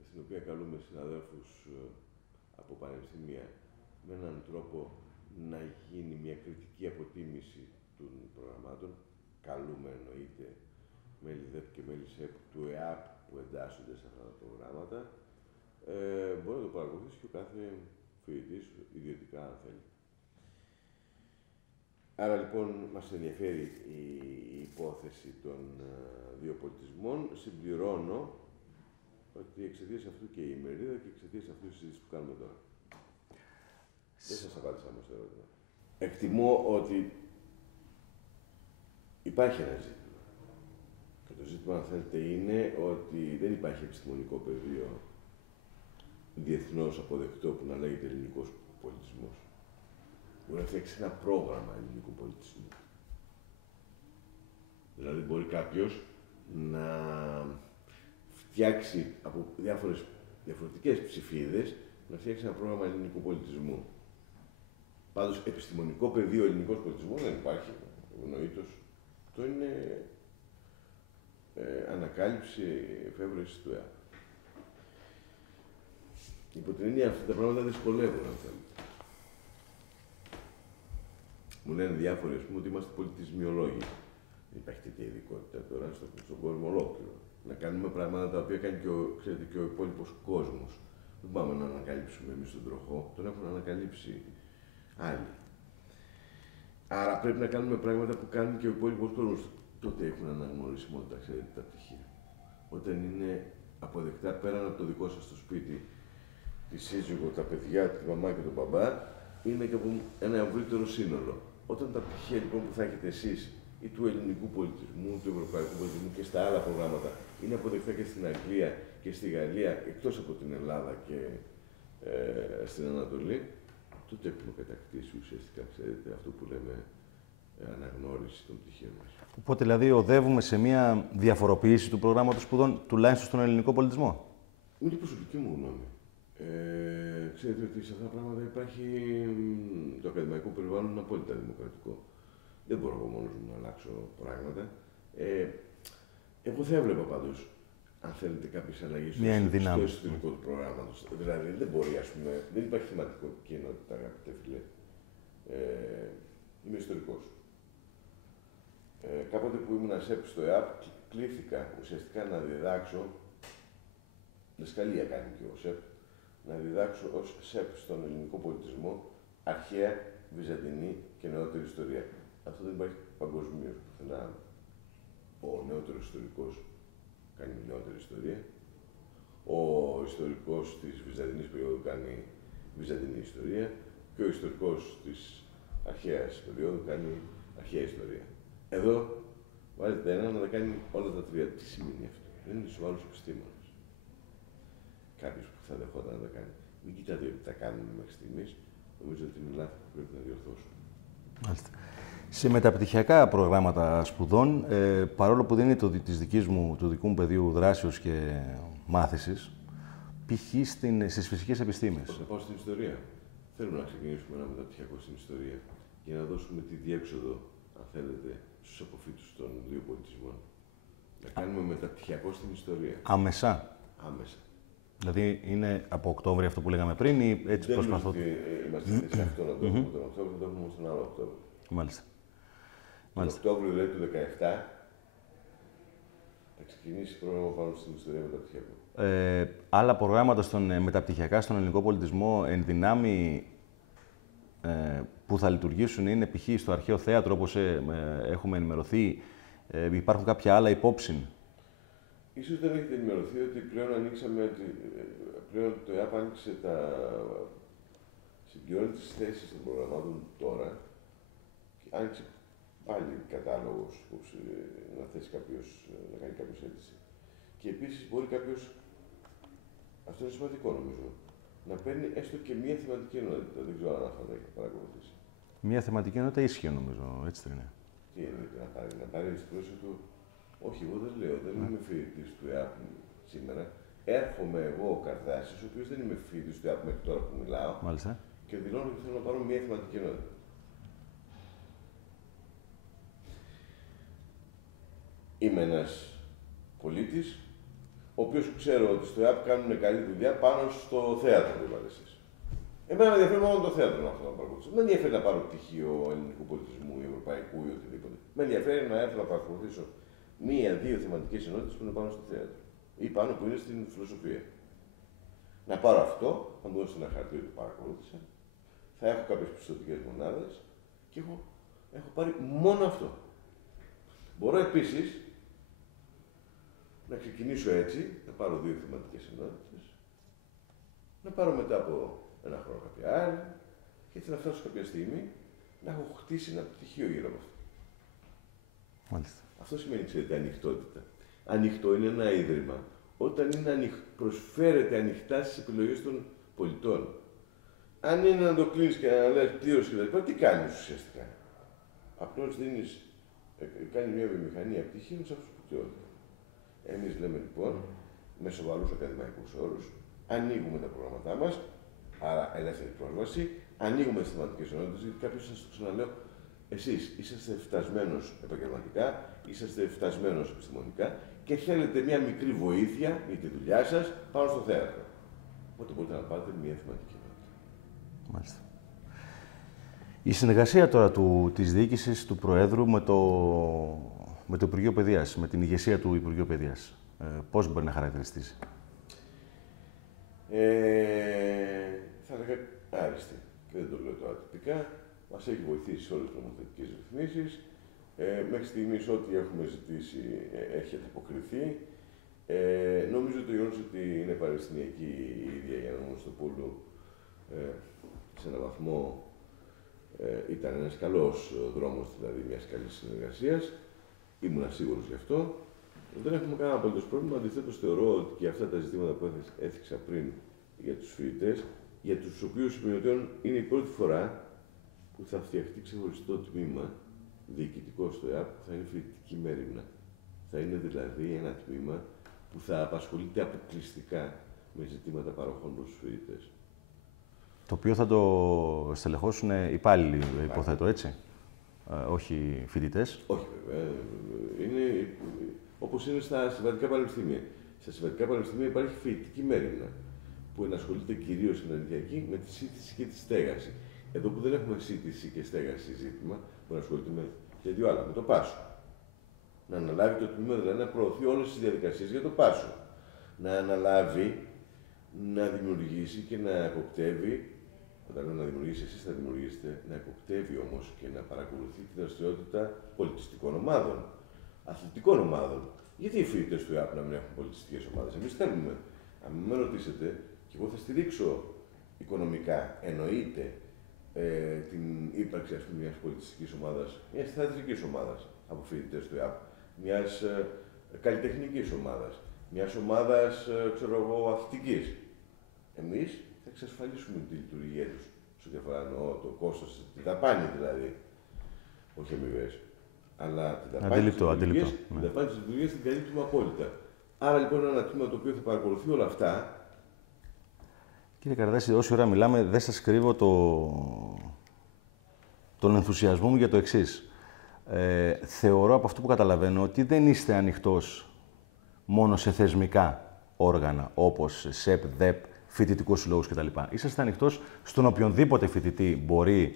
στην οποία καλούμε συναδέλφους από πανεπιστήμια με έναν τρόπο να γίνει μια κριτική αποτίμηση των προγραμμάτων. Καλούμε εννοείται μέλη ΔΕΠ και μέλη ΣΕΠ του ΕΑΠ που εντάσσονται σε αυτά τα προγράμματα. Μπορεί να το παρακολουθήσει και ο κάθε φοιτητής ιδιωτικά, αν θέλει. Άρα λοιπόν μας ενδιαφέρει η υπόθεση των δύο πολιτισμών. Συμπληρώνω ότι εξαιτίας αυτού και η ημερίδα και εξαιτίας αυτού τη συζήτηση που κάνουμε τώρα. Δεν σας απάντησα όμως το ερώτημα. Εκτιμώ ότι υπάρχει ένα ζήτημα. Και το ζήτημα, αν θέλετε, είναι ότι δεν υπάρχει επιστημονικό πεδίο διεθνώς αποδεκτό που να λέγεται ελληνικός πολιτισμός. Μπορεί να φτιάξει ένα πρόγραμμα ελληνικού πολιτισμού. Δηλαδή, μπορεί κάποιος να φτιάξει από διαφορετικές ψηφίδες να φτιάξει ένα πρόγραμμα ελληνικού πολιτισμού. Πάντως, επιστημονικό πεδίο ελληνικός πολιτισμού δεν υπάρχει. Ευνοήτως. Αυτό είναι ανακάλυψη, εφεύρεση του ΕΑΠ. Υπό την έννοια αυτά τα πράγματα δυσκολεύουν, αν θέλετε. Μου λένε διάφοροι, ας πούμε, ότι είμαστε πολιτισμιολόγοι. Δεν υπάρχει τέτοια ειδικότητα τώρα στον κόσμο ολόκληρο. Να κάνουμε πράγματα τα οποία κάνει και ο υπόλοιπος κόσμος. Δεν πάμε να ανακαλύψουμε εμείς τον τροχό, τον έχουν ανακαλύψει άλλοι. Άρα πρέπει να κάνουμε πράγματα που κάνει και ο υπόλοιπος κόσμος. Τότε έχουν αναγνωρισμότητα, ξέρετε, τα πτυχία. Όταν είναι αποδεκτά πέραν από το δικό σας το σπίτι, τη σύζυγο, τα παιδιά, τη μαμά και τον μπαμπά, είναι και από ένα ευρύτερο σύνολο. Όταν τα πτυχία λοιπόν που θα έχετε εσείς ή του ελληνικού πολιτισμού, του ευρωπαϊκού πολιτισμού και στα άλλα προγράμματα είναι αποδεκτά και στην Αγγλία και στη Γαλλία, εκτός από την Ελλάδα και στην Ανατολή, τότε έχουμε κατακτήσει ουσιαστικά, ξέρετε, αυτό που λέμε αναγνώριση των πτυχίων μας. Οπότε δηλαδή οδεύουμε σε μια διαφοροποίηση του προγράμματος σπουδών, τουλάχιστον στον ελληνικό πολιτισμό. Είναι η προσωπική μου γνώμη. Ξέρετε ότι σε αυτά τα πράγματα υπάρχει το ακαδημαϊκό περιβάλλον είναι απόλυτα δημοκρατικό. Δεν μπορώ εγώ μόνος μου να αλλάξω πράγματα. Εγώ θα έβλεπα πάντως, αν θέλετε, κάποιες αλλαγές στο εσωτερικό του προγράμματος. Δηλαδή δεν μπορεί, ας πούμε, δεν υπάρχει θεματικό κοινότητα, αγαπητέ φίλε. Είμαι ιστορικός. Κάποτε που ήμουν ΣΕΠ στο ΕΑΠ, κλήθηκα ουσιαστικά να διδάξω, δασκαλία κάνει και ο ΣΕΠ, να διδάξω ως ΣΕΠ στον ελληνικό πολιτισμό αρχαία, βυζαντινή και νεότερη ιστορία. Αυτό δεν υπάρχει παγκοσμίως πουθενά. Ο νεότερος ιστορικός κάνει νεότερη ιστορία. Ο ιστορικός της βυζαντινής περίοδου κάνει βυζαντινή ιστορία. Και ο ιστορικός της αρχαίας περίοδου κάνει αρχαία ιστορία. Εδώ βάλετε έναν να τα κάνει όλα τα τρία. Τι σημαίνει αυτό? Δεν είναι σοβαρός επιστήμονας. Κάποιος που θα δεχόταν να τα κάνει. Μην κοιτάτε ότι τα κάνουμε μέχρι στιγμής. Νομίζω ότι είναι λάθη που πρέπει να διορθώσουμε. Μάλιστα. Σε μεταπτυχιακά προγράμματα σπουδών, παρόλο που δεν είναι του δικού μου πεδίου δράσεως και μάθησης, π.χ. στις φυσικές επιστήμες. Θα πάω στην ιστορία. Θέλουμε να ξεκινήσουμε ένα μεταπτυχιακό στην ιστορία για να δώσουμε τη διέξοδο, αν θέλετε, στους αποφύτους των δύο πολιτισμών. Να κάνουμε μεταπτυχιακό στην ιστορία. Άμεσα. Άμεσα. Δηλαδή είναι από Οκτώβριο αυτό που λέγαμε πριν ή έτσι προσπαθώ. Είμαστε σε αυτό να το έχουμε τον Οκτώβριο, θα το έχουμε στον άλλο Οκτώβριο. Μάλιστα. Τον Οκτώβριο δηλαδή του 2017 θα ξεκινήσει πρόγραμμα πάνω στην ιστορία μεταπτυχιακού. Άλλα προγράμματα μεταπτυχιακά στον ελληνικό πολιτισμό εν δυνάμει που θα λειτουργήσουν είναι π.χ. στο Αρχαίο Θέατρο, όπως έχουμε ενημερωθεί. Υπάρχουν κάποια άλλα υπόψη. Ίσως δεν έχετε ενημερωθεί ότι πλέον πλέον το ΕΑΠ άνοιξε συγκεντρώνει τις θέσεις των προγραμμάτων τώρα και άνοιξε πάλι κατάλογος που να θέσει να κάνει κάποιος αίτηση. Και επίσης μπορεί κάποιος, αυτό είναι σημαντικό νομίζω, να παίρνει έστω και μία θεματική ενότητα. Δεν ξέρω αν αυτό θα έχει παρακολουθήσει. Μία θεματική ενότητα ίσχυε νομίζω, έτσι δεν είναι. Τι εννοείται να πάρει στην πρόσφυγη του. Όχι, εγώ δεν λέω, δεν είμαι φοιτητής του ΕΑΠ σήμερα. Έρχομαι εγώ ο Καρδάσης, ο οποίος δεν είμαι φοιτητής του ΕΑΠ μέχρι τώρα που μιλάω. Μάλιστα. Και δηλώνω ότι θέλω να πάρω μία θεματική ενότητα. Είμαι ένας πολίτης, ο οποίος ξέρω ότι στο ΕΑΠ κάνουν καλή δουλειά πάνω στο θέατρο που είπατε εσείς. Εμένα με ενδιαφέρει μόνο το θέατρο να αυτό να παρακολουθήσω. Με ενδιαφέρει να πάρω πτυχίο ελληνικού πολιτισμού ή ευρωπαϊκού ή οτιδήποτε. Με ενδιαφέρει να έρθω να παρακολουθήσω μία-δύο θεματικές ενότητες που είναι πάνω στο θέατρο ή πάνω που είναι στην φιλοσοφία. Να πάρω αυτό, θα μου δώσω ένα χαρτί ότι το παρακολούθησα, θα έχω κάποιες πιστωτικές μονάδες και έχω πάρει μόνο αυτό. Μπορώ επίσης να ξεκινήσω έτσι, να πάρω δύο θεματικές ενότητες, να πάρω μετά από ένα χρόνο κάποια άλλη και έτσι να φτάσω κάποια στιγμή να έχω χτίσει ένα πτυχίο γύρω από αυτό. Μάλιστα. Αυτό σημαίνει, ξέρετε, ανοιχτότητα. Ανοιχτό είναι ένα ίδρυμα όταν προσφέρεται ανοιχτά στις επιλογές των πολιτών. Αν είναι να το κλείνεις και να λες πλήρως και τα λοιπά, τι κάνεις ουσιαστικά. Απλώς κάνει μια βιομηχανία πτυχίων σε αυτούς που κοιτώνται. Εμείς λέμε λοιπόν, με σοβαρούς ακαδημαϊκούς όρους, ανοίγουμε τα προγράμματά μας, άρα ελεύθερη πρόσβαση, ανοίγουμε τις θεματικές ενότητες, γιατί κάποιος σας το ξαναλέω, εσείς είσαστε φτασμένος επαγγελματικά, είσαστε φτασμένος επιστημονικά και θέλετε μια μικρή βοήθεια για τη δουλειά σας πάνω στο θέατρο. Οπότε μπορείτε να πάτε μια θεματική ενότητα. Μάλιστα. Η συνεργασία τώρα της διοίκησης του Προέδρου με το Υπουργείο Παιδείας, με την ηγεσία του Υπουργείου Παιδείας, πώς μπορεί να χαρακτηριστεί? Θα έλεγα άριστη. Και δεν το λέω τώρα τυπικά. Μας έχει βοηθήσει σε όλες τις νομοθετικές ρυθμίσεις. Μέχρι στιγμής ό,τι έχουμε ζητήσει έχει ανταποκριθεί. Νομίζω το γεγονός ότι είναι πανεπιστημιακή η ίδια η Άννα Μοναστοπούλου σε έναν βαθμό ήταν ένας καλός δρόμος, δηλαδή μιας καλής συνεργασίας. Ήμουν σίγουρος γι' αυτό. Δεν έχουμε κανένα απολύτως πρόβλημα. Αντιθέτως, θεωρώ ότι και αυτά τα ζητήματα που έθιξα πριν για τους φοιτητές, για τους οποίους συμμετέχουν είναι η πρώτη φορά που θα φτιαχτεί ξεχωριστό τμήμα διοικητικό στο ΕΑΠ που θα είναι φοιτητική μέριμνα. Θα είναι δηλαδή ένα τμήμα που θα απασχολείται αποκλειστικά με ζητήματα παροχών προς τους φοιτητές. Το οποίο θα το στελεχώσουν υπάλληλοι, υποθέτω, έτσι. Όχι φοιτητές. Όχι, βέβαια. Είναι όπως είναι στα συμβατικά πανεπιστήμια. Στα συμβατικά πανεπιστήμια υπάρχει φοιτητική μέριμνα που ενασχολείται κυρίως στην ενεργειακή με τη σύντηση και τη στέγαση. Εδώ που δεν έχουμε σύντηση και στέγαση ζήτημα, που ασχολείται με δύο άλλα, με το Πάσο. Να αναλάβει το τμήμα, δηλαδή να προωθεί όλες τις διαδικασίες για το Πάσο. Να αναλάβει, να δημιουργήσει και να εποπτεύει. Όταν λέω να δημιουργήσει, εσείς θα δημιουργήσετε, να εποπτεύει όμως και να παρακολουθεί τη δραστηριότητα πολιτιστικών ομάδων, αθλητικών ομάδων. Γιατί οι φοιτητές του ΕΑΠ να μην έχουν πολιτιστικές ομάδες? Εμείς θέλουμε. Αν με ρωτήσετε, και εγώ θα στηρίξω οικονομικά, εννοείται, την ύπαρξη μιας πολιτιστικής ομάδας, μιας θεατρικής ομάδας από φοιτητές του ΕΑΠ, μιας καλλιτεχνικής ομάδας, μιας ομάδας, αθλητικής. Εμείς θα εξασφαλίσουμε τη λειτουργία τους, σε ό,τι αφορά το κόστος, τη δαπάνη δηλαδή, όχι αμοιβές, αλλά τη δαπάνη της λειτουργίας την καλύπτουμε απόλυτα. Άρα λοιπόν είναι ένα τμήμα το οποίο θα παρακολουθεί όλα αυτά. Κύριε Καρδάση, όση ώρα μιλάμε, δεν σας κρύβω τον ενθουσιασμό μου για το εξής. Θεωρώ από αυτό που καταλαβαίνω ότι δεν είστε ανοιχτός μόνο σε θεσμικά όργανα όπως ΣΕΠ, ΔΕΠ, φοιτητικούς συλλόγους κτλ. Είσαστε ανοιχτός στον οποιονδήποτε φοιτητή μπορεί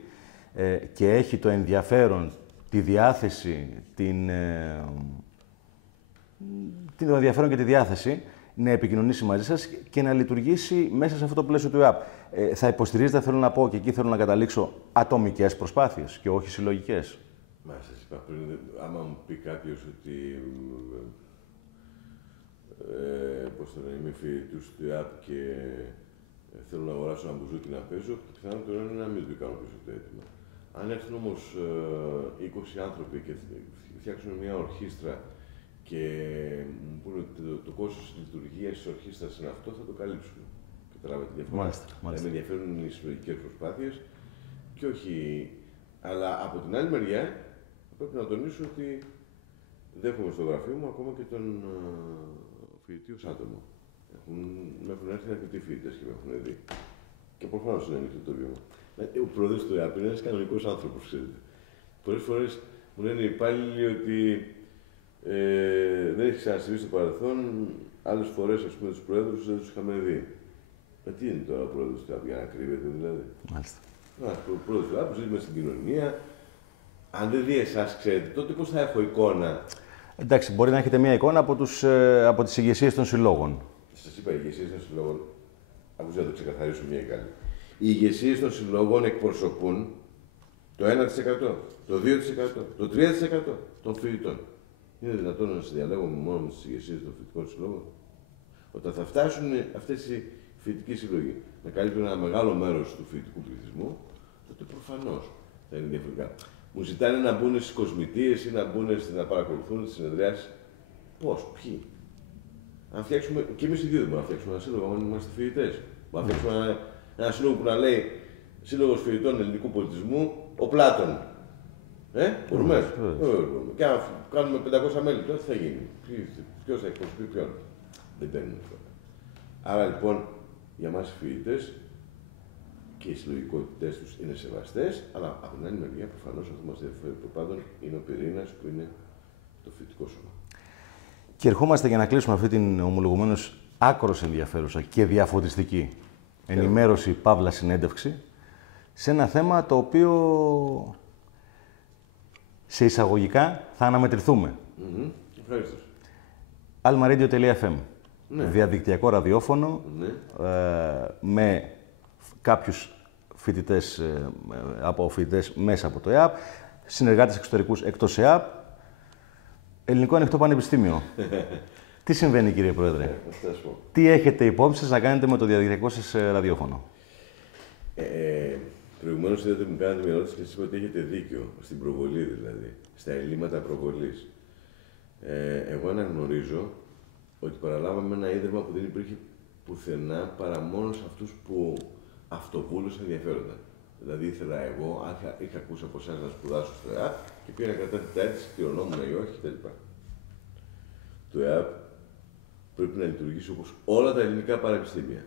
και έχει το ενδιαφέρον, τη διάθεση, το ενδιαφέρον και τη διάθεση να επικοινωνήσει μαζί σας και να λειτουργήσει μέσα σε αυτό το πλαίσιο του ΕΑΠ. Θα υποστηρίζετε, θέλω να πω, και εκεί θέλω να καταλήξω, ατομικές προσπάθειες και όχι συλλογικές. Μα σας είπα πριν, άμα μου πει κάποιος ότι πώς το λένε, είμαι φοιτητής του ΕΑΠ και θέλω να αγοράσω ένα μπουζούκι να παίζω, το πιθανότερο είναι να μην του κάνω πίσω το αίτημα. Αν έρθουν όμως 20 άνθρωποι και φτιάξουν μια ορχήστρα και μου πούνε ότι το κόστος της λειτουργίας της ορχήστρας είναι αυτό, θα το καλύψουμε. Καταλάβατε τη διαφορά. Μάλιστα. Με ενδιαφέρουν οι συλλογικές προσπάθειες και όχι. Αλλά από την άλλη μεριά πρέπει να τονίσω ότι δέχομαι στο γραφείο μου ακόμα και τον φοιτητή ως άτομο. Με έχουν έρθει αρκετοί φοιτητές και με έχουν δει. Και προφανώς είναι ανοιχτό το βήμα. Ο πρόεδρος του ΕΑΠ είναι ένας κανονικός άνθρωπος, ξέρετε. Πολλές φορές μου λένε οι υπάλληλοι ότι δεν έχει ξανασυμβεί στο παρελθόν. Άλλες φορές, ας πούμε, τους πρόεδρους δεν τους είχαμε δει. Τι είναι τώρα ο πρόεδρος του ΕΑΠ, για να κρύβεται δηλαδή. Μάλιστα. Ο πρόεδρος του ΕΑΠ ζει μέσα στην κοινωνία. Αν δεν δει εσάς, ξέρετε, τότε πώς θα έχω εικόνα. Εντάξει, μπορεί να έχετε μια εικόνα από τις ηγεσίες των συλλόγων. Σας είπα, οι ηγεσίες των συλλόγων, ακούστε να το ξεκαθαρίσω μια καλή. Οι ηγεσίες των συλλόγων εκπροσωπούν το 1%, το 2%, το 3% των φοιτητών. Είναι δυνατόν να συνδιαλέγουμε μόνο με τις ηγεσίες των φοιτητικών συλλόγων? Όταν θα φτάσουν αυτές οι φοιτητικοί σύλλογοι να καλύπτουν ένα μεγάλο μέρος του φοιτητικού πληθυσμού, τότε προφανώς θα είναι διαφορετικά. Μου ζητάνε να μπουν στις κοσμητείες ή να παρακολουθούν τις συνεδριάσεις. Πώς, ποιοι? Αν φτιάξουμε, και εμείς οι δύο δεν μπορούμε να φτιάξουμε ένα σύλλογο, αν είμαστε φοιτητές. Μπορούμε να φτιάξουμε ένα σύλλογο που να λέει Σύλλογος Φοιτητών Ελληνικού Πολιτισμού, ο Πλάτων. Μπορούμε. Και αν κάνουμε 500 μέλη, τότε τι θα γίνει? Ποιος θα εκπροσωπεί ποιον? Δεν παίρνουν αυτό. Άρα λοιπόν, για μας οι φοιτητές και οι συλλογικότητές τους είναι σεβαστές, αλλά από την άλλη μεριά προφανώς αυτό μας διαφέρει πάντων είναι ο πυρήνας που είναι το φοιτητικό σώμα. Και ερχόμαστε για να κλείσουμε αυτή την ομολογουμένως άκρως ενδιαφέρουσα και διαφωτιστική ενημέρωση, παύλα συνέντευξη, σε ένα θέμα το οποίο σε εισαγωγικά θα αναμετρηθούμε. Ευχαριστώ. almaradio.fm. Διαδικτυακό ραδιόφωνο με κάποιους φοιτητές, από φοιτητές μέσα από το ΕΑΠ, συνεργάτες εξωτερικούς εκτός ΕΑΠ, Ελληνικό Ανοιχτό Πανεπιστήμιο. Τι συμβαίνει, κύριε Πρόεδρε? Τι έχετε υπόψη σας να κάνετε με το διαδικτυακό σας ραδιόφωνο? Προηγουμένως είδατε μου κάνατε μια ερώτηση και σας είπα ότι έχετε δίκιο, στην προβολή δηλαδή, στα ελλείμματα προβολής. Εγώ αναγνωρίζω ότι παραλάβαμε ένα ίδρυμα που δεν υπήρχε πουθενά παρά μόνο σε αυτούς που αυτοβούλως ενδιαφέρονταν. Δηλαδή ήθελα εγώ, είχα ακούσει από εσάς να σπουδάσω στο ΕΑΠ και πήγα να κατάθετα αίτηση, πληρωνόμουν ή όχι κτλ. Το ΕΑΠ πρέπει να λειτουργήσει όπως όλα τα ελληνικά πανεπιστήμια.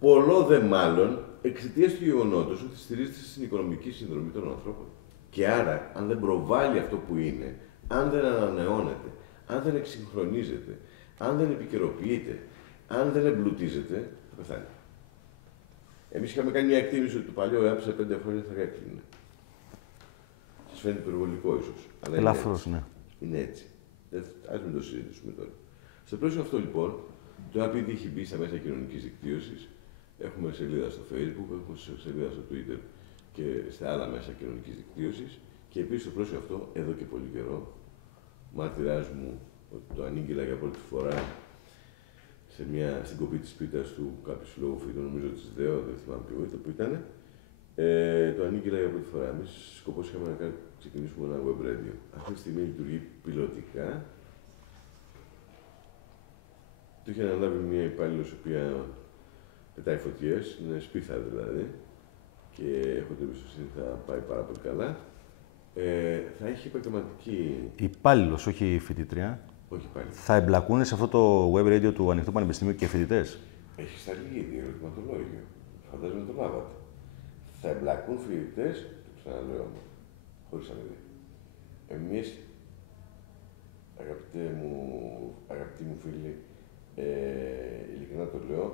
Πολλό δε μάλλον εξαιτίας του γεγονότος ότι στηρίζεται στην οικονομική συνδρομή των ανθρώπων. Και άρα, αν δεν προβάλλει αυτό που είναι, αν δεν ανανεώνεται, αν δεν εξυγχρονίζεται, αν δεν επικαιροποιείται, αν δεν εμπλουτίζεται, θα πεθάνει. Εμείς είχαμε κάνει μια εκτίμηση ότι το παλιό ΕΑΠ σε 5 χρόνια θα έκλεινε. Σας φαίνεται υπερβολικό ίσως. Αλλά ελαφρώς, ναι. Είναι έτσι. Ας μην το συζητήσουμε τώρα. Στο πλαίσιο αυτό λοιπόν, το ΕΑΠ ήδη έχει μπει στα μέσα κοινωνικής δικτύωσης. Έχουμε σελίδα στο Facebook, έχουμε σελίδα στο Twitter και στα άλλα μέσα κοινωνικής δικτύωσης. Και επίσης στο πλαίσιο αυτό, εδώ και πολύ καιρό, μάρτυράς μου ότι το ανήγγειλα για πρώτη φορά στην κοπή της πίτας του κάποιου συλλόγου φοιτητών, νομίζω της ΔΕΟ, δεν θυμάμαι ποιο ήταν, που ήταν. Το ανήγγειλα για πρώτη φορά. Εμείς σκοπός είχαμε να ξεκινήσουμε ένα web radio. Αυτή τη στιγμή λειτουργεί πιλωτικά. Το είχε αναλάβει μια υπάλληλος η οποία πετάει φωτιές, είναι σπίθα δηλαδή. Και έχω την εμπιστοσύνη ότι θα πάει πάρα πολύ καλά. Θα έχει επαγγελματική. Υπάλληλος, όχι φοιτήτρια. Όχι πάλι. Θα εμπλακούν σε αυτό το web radio του Ανοιχτού Πανεπιστημίου και φοιτητές? Έχει σταλεί ήδη ερωτηματολόγιο. Φαντάζομαι το λάβατε. Θα εμπλακούν φοιτητές, το ξαναλέω, χωρίς αμοιβή. Εμείς, αγαπητοί μου φίλοι, ειλικρινά το λέω,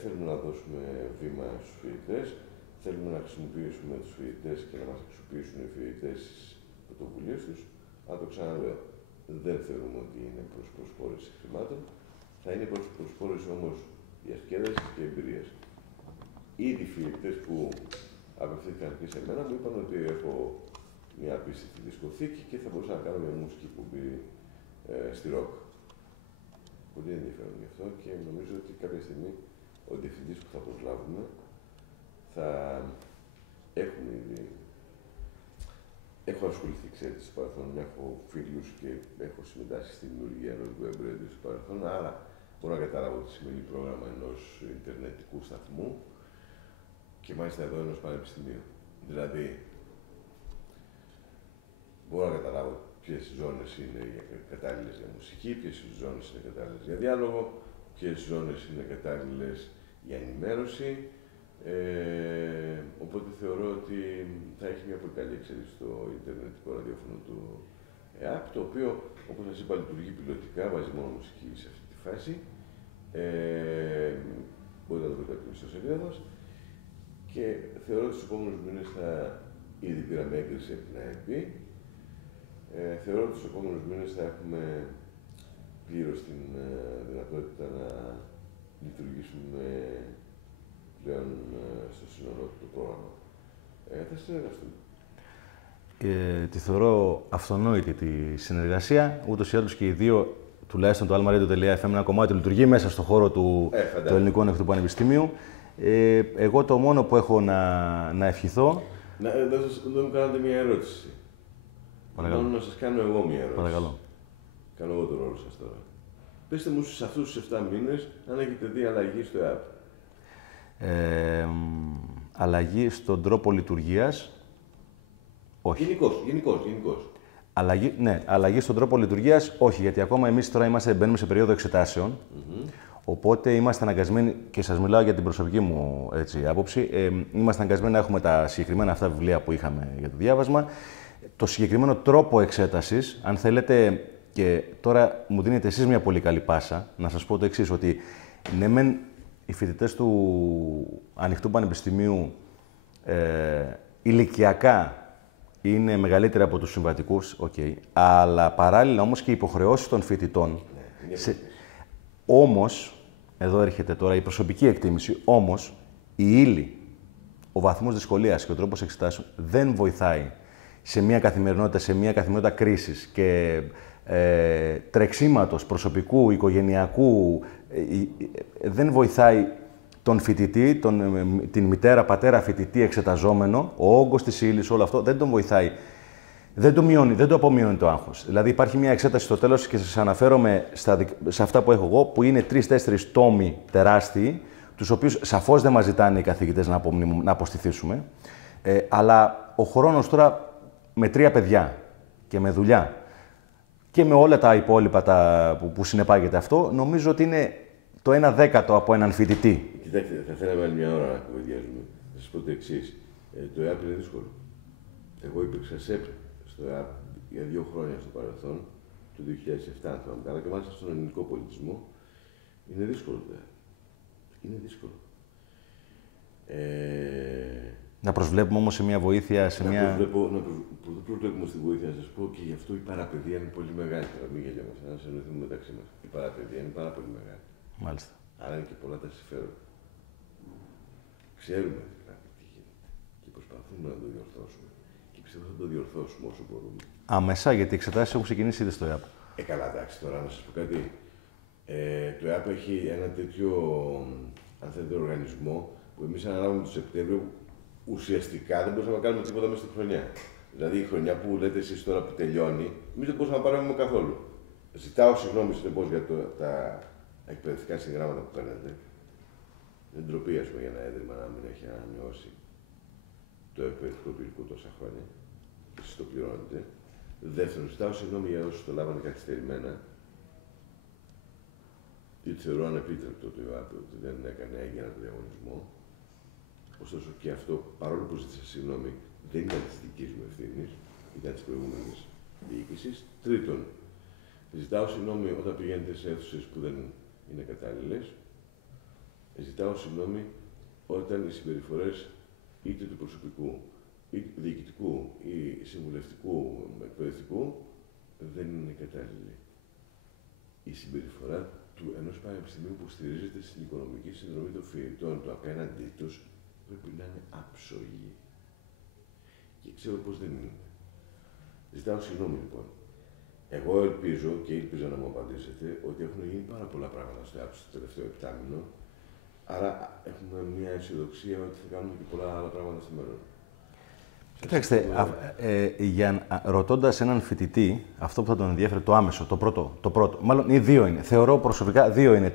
θέλουμε να δώσουμε βήμα στους φοιτητές, θέλουμε να χρησιμοποιήσουμε τους φοιτητές και να μας αξιοποιήσουν οι φοιτητές στις πρωτοβουλίες τους. Αν το ξαναλέω, δεν θεωρούμε ότι είναι προς προσχώρηση χρημάτων. Θα είναι προς προσχώρηση όμως διασκέδασης και εμπειρίας. Ήδη οι φοιτητές που απευθύνθηκαν και σε μένα μου είπαν ότι έχω μια απίστευτη δισκοθήκη και θα μπορούσα να κάνω μια μουσική εκπομπή στη ροκ. Πολύ ενδιαφέρον γι' αυτό και νομίζω ότι κάποια στιγμή ο διευθυντής που θα προσλάβουμε θα έχουμε ήδη. Έχω ασχοληθεί, ξέρετε, στο παρελθόν, έχω φίλους και έχω συμμετάσχει στη δημιουργία ενός web radio στο παρελθόν, άρα μπορώ να καταλάβω τι σημαίνει πρόγραμμα ενός ιντερνετικού σταθμού και μάλιστα εδώ ενός πανεπιστημίου. Δηλαδή, μπορώ να καταλάβω ποιες ζώνες είναι κατάλληλες για μουσική, ποιες ζώνες είναι κατάλληλες για διάλογο, ποιες ζώνες είναι κατάλληλες για ενημέρωση. Οπότε θεωρώ ότι θα έχει μια πολύ καλή εξέλιξη στο ιντερνετικό ραδιόφωνο του ΕΑΠ, το οποίο, όπως σας είπα, λειτουργεί πιλωτικά, βάζει μόνο μουσική σε αυτή τη φάση. Μπορείτε να το βρείτε από την ιστοσελίδα μας. Και θεωρώ ότι στους επόμενους μήνες θα ήδη πήραμε έγκριση από την ΑΕΠ. Θεωρώ ότι στους επόμενους μήνες θα έχουμε πλήρως την δυνατότητα να λειτουργήσουμε πλέον στο σύνολο του πρόγραμμα. Θα συνεργαστούμε. Τη θεωρώ αυτονόητη τη συνεργασία. Ούτως ή άλλως και οι δύο, τουλάχιστον το almaradio.fm, ένα κομμάτι λειτουργεί μέσα στον χώρο του Ελληνικού Ανοιχτού Πανεπιστημίου. Εγώ το μόνο που έχω να ευχηθώ. Δεν μου κάνατε μια ερώτηση. Παρακαλώ. Μόνο να σας κάνω εγώ μια ερώτηση. Παρακαλώ. Κάνω εγώ τον ρόλο σας τώρα. Πεςτε μου σε αυτούς τους 7 μήνες αν έχετε δει αλλαγή στο ΕΑΠ. Αλλαγή στον τρόπο λειτουργίας. Όχι. Γενικώς. Αλλαγή στον τρόπο λειτουργίας, όχι, γιατί ακόμα εμείς τώρα μπαίνουμε σε περίοδο εξετάσεων. Οπότε είμαστε αναγκασμένοι, και σας μιλάω για την προσωπική μου άποψη, είμαστε αναγκασμένοι να έχουμε τα συγκεκριμένα αυτά βιβλία που είχαμε για το διάβασμα. Το συγκεκριμένο τρόπο εξέτασης, αν θέλετε, και τώρα μου δίνετε εσείς μια πολύ καλή πάσα, να σας πω το εξής, ότι ναι μεν οι φοιτητές του Ανοιχτού Πανεπιστημίου ηλικιακά είναι μεγαλύτεροι από τους συμβατικούς, αλλά παράλληλα όμως και οι υποχρεώσεις των φοιτητών. Όμως, εδώ έρχεται τώρα η προσωπική εκτίμηση, όμως η ύλη, ο βαθμός δυσκολίας και ο τρόπος εξετάσεων δεν βοηθάει σε μια καθημερινότητα κρίσης και τρεξίματος προσωπικού, οικογενειακού, δεν βοηθάει τον φοιτητή, την μητέρα, πατέρα φοιτητή εξεταζόμενο, ο όγκος της ύλης, όλο αυτό δεν τον βοηθάει. Δεν το απομειώνει το άγχος. Δηλαδή υπάρχει μια εξέταση στο τέλος και σας αναφέρομαι σε αυτά που έχω εγώ, που είναι 3-4 τόμοι τεράστιοι, τους οποίους σαφώς δεν μας ζητάνε οι καθηγητές να αποστηθήσουμε, αλλά ο χρόνος τώρα με 3 παιδιά και με δουλειά και με όλα τα υπόλοιπα που συνεπάγεται αυτό, νομίζω ότι είναι το 1/10 από έναν φοιτητή. Κοιτάξτε, θα θέλαμε άλλη μια ώρα να κουβεντιάζουμε. Θα σας πω το εξής. Το ΕΑΠ είναι δύσκολο. Εγώ υπήρξα ΣΕΠ στο ΕΑΠ για 2 χρόνια στο παρελθόν, το 2007, αν θυμάμαι καλά, και μάλιστα στον ελληνικό πολιτισμό. Είναι δύσκολο το ΕΑΠ. Είναι δύσκολο. Να προσβλέπουμε όμως σε μια βοήθεια, Δεν προσβλέπουμε στη βοήθεια, να σας πω, και γι' αυτό η παραπαιδεία είναι πολύ μεγάλη. Τώρα μην γελιόμαστε, να συνοηθούμε μεταξύ μας. Η παραπαιδεία είναι πάρα πολύ μεγάλη. Μάλιστα. Άρα είναι και πολλά τα συμφέροντα. Ξέρουμε δηλαδή τι γίνεται και προσπαθούμε να το διορθώσουμε. Και πιστεύω θα το διορθώσουμε όσο μπορούμε. Αμεσά, γιατί οι εξετάσεις έχουν ξεκινήσει ήδη στο ΕΑΠ. Καλά, εντάξει, τώρα να σας πω κάτι. Το ΕΑΠ έχει ένα τέτοιο, αν θέλετε, οργανισμό που εμείς αναλάβουμε το Σεπτέμβριο, ουσιαστικά δεν μπορούσαμε να κάνουμε τίποτα μέσα στη χρονιά. Δηλαδή η χρονιά που λέτε εσείς τώρα που τελειώνει, εμείς δεν μπορούσαμε να πάρουμε καθόλου. Ζητάω συγγνώμη συνεπώς για τα εκπαιδευτικά συγγράμματα που παίρνετε. Είναι ντροπή, ας πούμε, για ένα ίδρυμα να μην έχει ανανεώσει το εκπαιδευτικό του υλικού τόσα χρόνια. Εσείς το πληρώνετε. Δεύτερον, ζητάω συγγνώμη για όσους το λάβανε καθυστερημένα. Γιατί θεωρώ ανεπίτρεπτο το ΕΑΠ ότι δεν έκανε έγκαιρα το διαγωνισμό. Ωστόσο και αυτό, παρόλο που ζήτησα συγγνώμη, δεν ήταν τη δική μου ευθύνη, ήταν τη προηγούμενη διοίκηση. Τρίτον, Ζητάω συγγνώμη όταν πηγαίνετε σε αίθουσες που δεν είναι κατάλληλες. Ζητάω συγγνώμη όταν οι συμπεριφορές είτε του προσωπικού, είτε του διοικητικού ή συμβουλευτικού εκπαιδευτικού δεν είναι κατάλληλη. Η συμπεριφορά του ενός πανεπιστημίου που στηρίζεται στην οικονομική συνδρομή των φοιτητών του απέναντί τους πρέπει να είναι άψογη. Και ξέρω πως δεν είναι. Ζητάω συγγνώμη λοιπόν. Εγώ ελπίζω και ήλπιζα να μου απαντήσετε ότι έχουν γίνει πάρα πολλά πράγματα στο ΕΑΠ στο τελευταίο επτάμηνο. Άρα έχουμε μια αισιοδοξία ότι θα κάνουμε και πολλά άλλα πράγματα στο μέλλον. Κοιτάξτε, ρωτώντας έναν φοιτητή, αυτό που θα τον ενδιαφέρει, το άμεσο, το πρώτο, μάλλον ή δύο είναι. Θεωρώ προσωπικά δύο είναι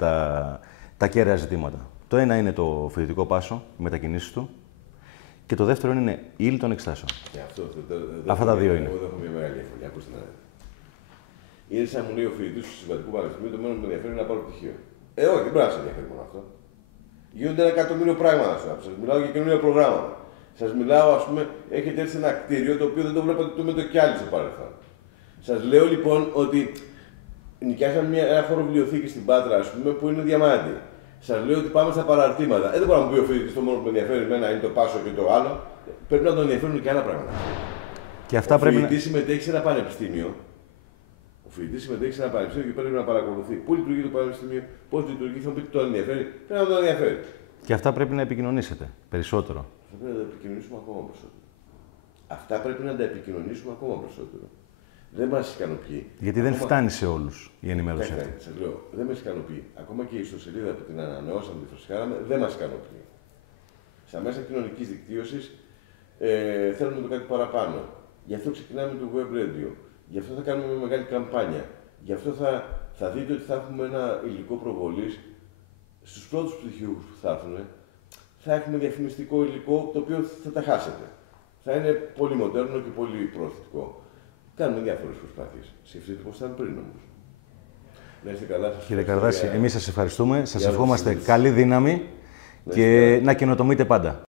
τα κέραια ζητήματα. Το ένα είναι το φοιτητικό πάσο, οι μετακινήσεις του, και το δεύτερο είναι η ύλη των εξετάσεων. Αυτά τα δύο είναι. Εγώ δεν έχω μια μεγάλη διαφωνία. Ακούστε να δείτε. Είναι σαν μου λέει ο φοιτητής του Συμβατικού Πανεπιστημίου, το μόνο που με ενδιαφέρει είναι να πάρω πτυχίο. Όχι, δεν πρέπει να σε ενδιαφέρει μόνο αυτό. Γίνονται 1 εκατομμύριο πράγματα στο ΑΠ. Σας μιλάω για καινούργια προγράμματα. Σας μιλάω, ας πούμε, έχετε έρθει σε ένα κτίριο το οποίο δεν το βλέπατε το με το κι άλλο στο παρελθόν. Σας λέω λοιπόν ότι νοικιάσαμε ένα χώρο βιβλιοθήκη στην Πάτρα, ας πούμε, που είναι διαμάντι. Σας λέω ότι πάμε στα παραρτήματα. Δεν μπορεί να μου πει ο φοιτητής το μόνο που με ενδιαφέρει εμένα είναι το πάσο και το άλλο. Πρέπει να τον ενδιαφέρουν και άλλα πράγματα. Και αυτά ο πρέπει φοιτητής συμμετέχει σε ένα πανεπιστήμιο. Ο φοιτητής συμμετέχει σε ένα πανεπιστήμιο και πρέπει να παρακολουθεί πού λειτουργεί το πανεπιστήμιο, πώς λειτουργεί, θα μου πει ότι τον ενδιαφέρει. Πρέπει να τον ενδιαφέρει. Και αυτά πρέπει να επικοινωνήσετε περισσότερο. Αυτά πρέπει να τα επικοινωνήσουμε ακόμα περισσότερο. Αυτά πρέπει να τα επικοινωνήσουμε ακόμα περισσότερο. Δεν μας ικανοποιεί. Γιατί δεν φτάνει σε όλους η ενημέρωση αυτή. Σας λέω, δεν μας ικανοποιεί. Ακόμα και η ιστοσελίδα που την ανανεώσαμε, τη φρεσκάραμε, δεν μας ικανοποιεί. Στα μέσα κοινωνικής δικτύωσης θέλουμε το κάτι παραπάνω. Γι' αυτό ξεκινάμε το web radio. Γι' αυτό θα κάνουμε μια μεγάλη καμπάνια. Γι' αυτό θα δείτε ότι θα έχουμε ένα υλικό προβολής στους πρώτους πτυχιούχους που θα έρθουν. Θα έχουμε διαφημιστικό υλικό το οποίο θα τα χάσετε. Θα είναι πολύ μοντέρνο και πολύ προωθητικό. Κάνουμε διάφορες προσπάθειες. Σκεφτείτε πώς ήταν πριν όμως. Να είστε καλά. Κύριε Καρδάση, εμείς σας ευχαριστούμε. Σας ευχόμαστε καλή δύναμη και να καινοτομείτε πάντα.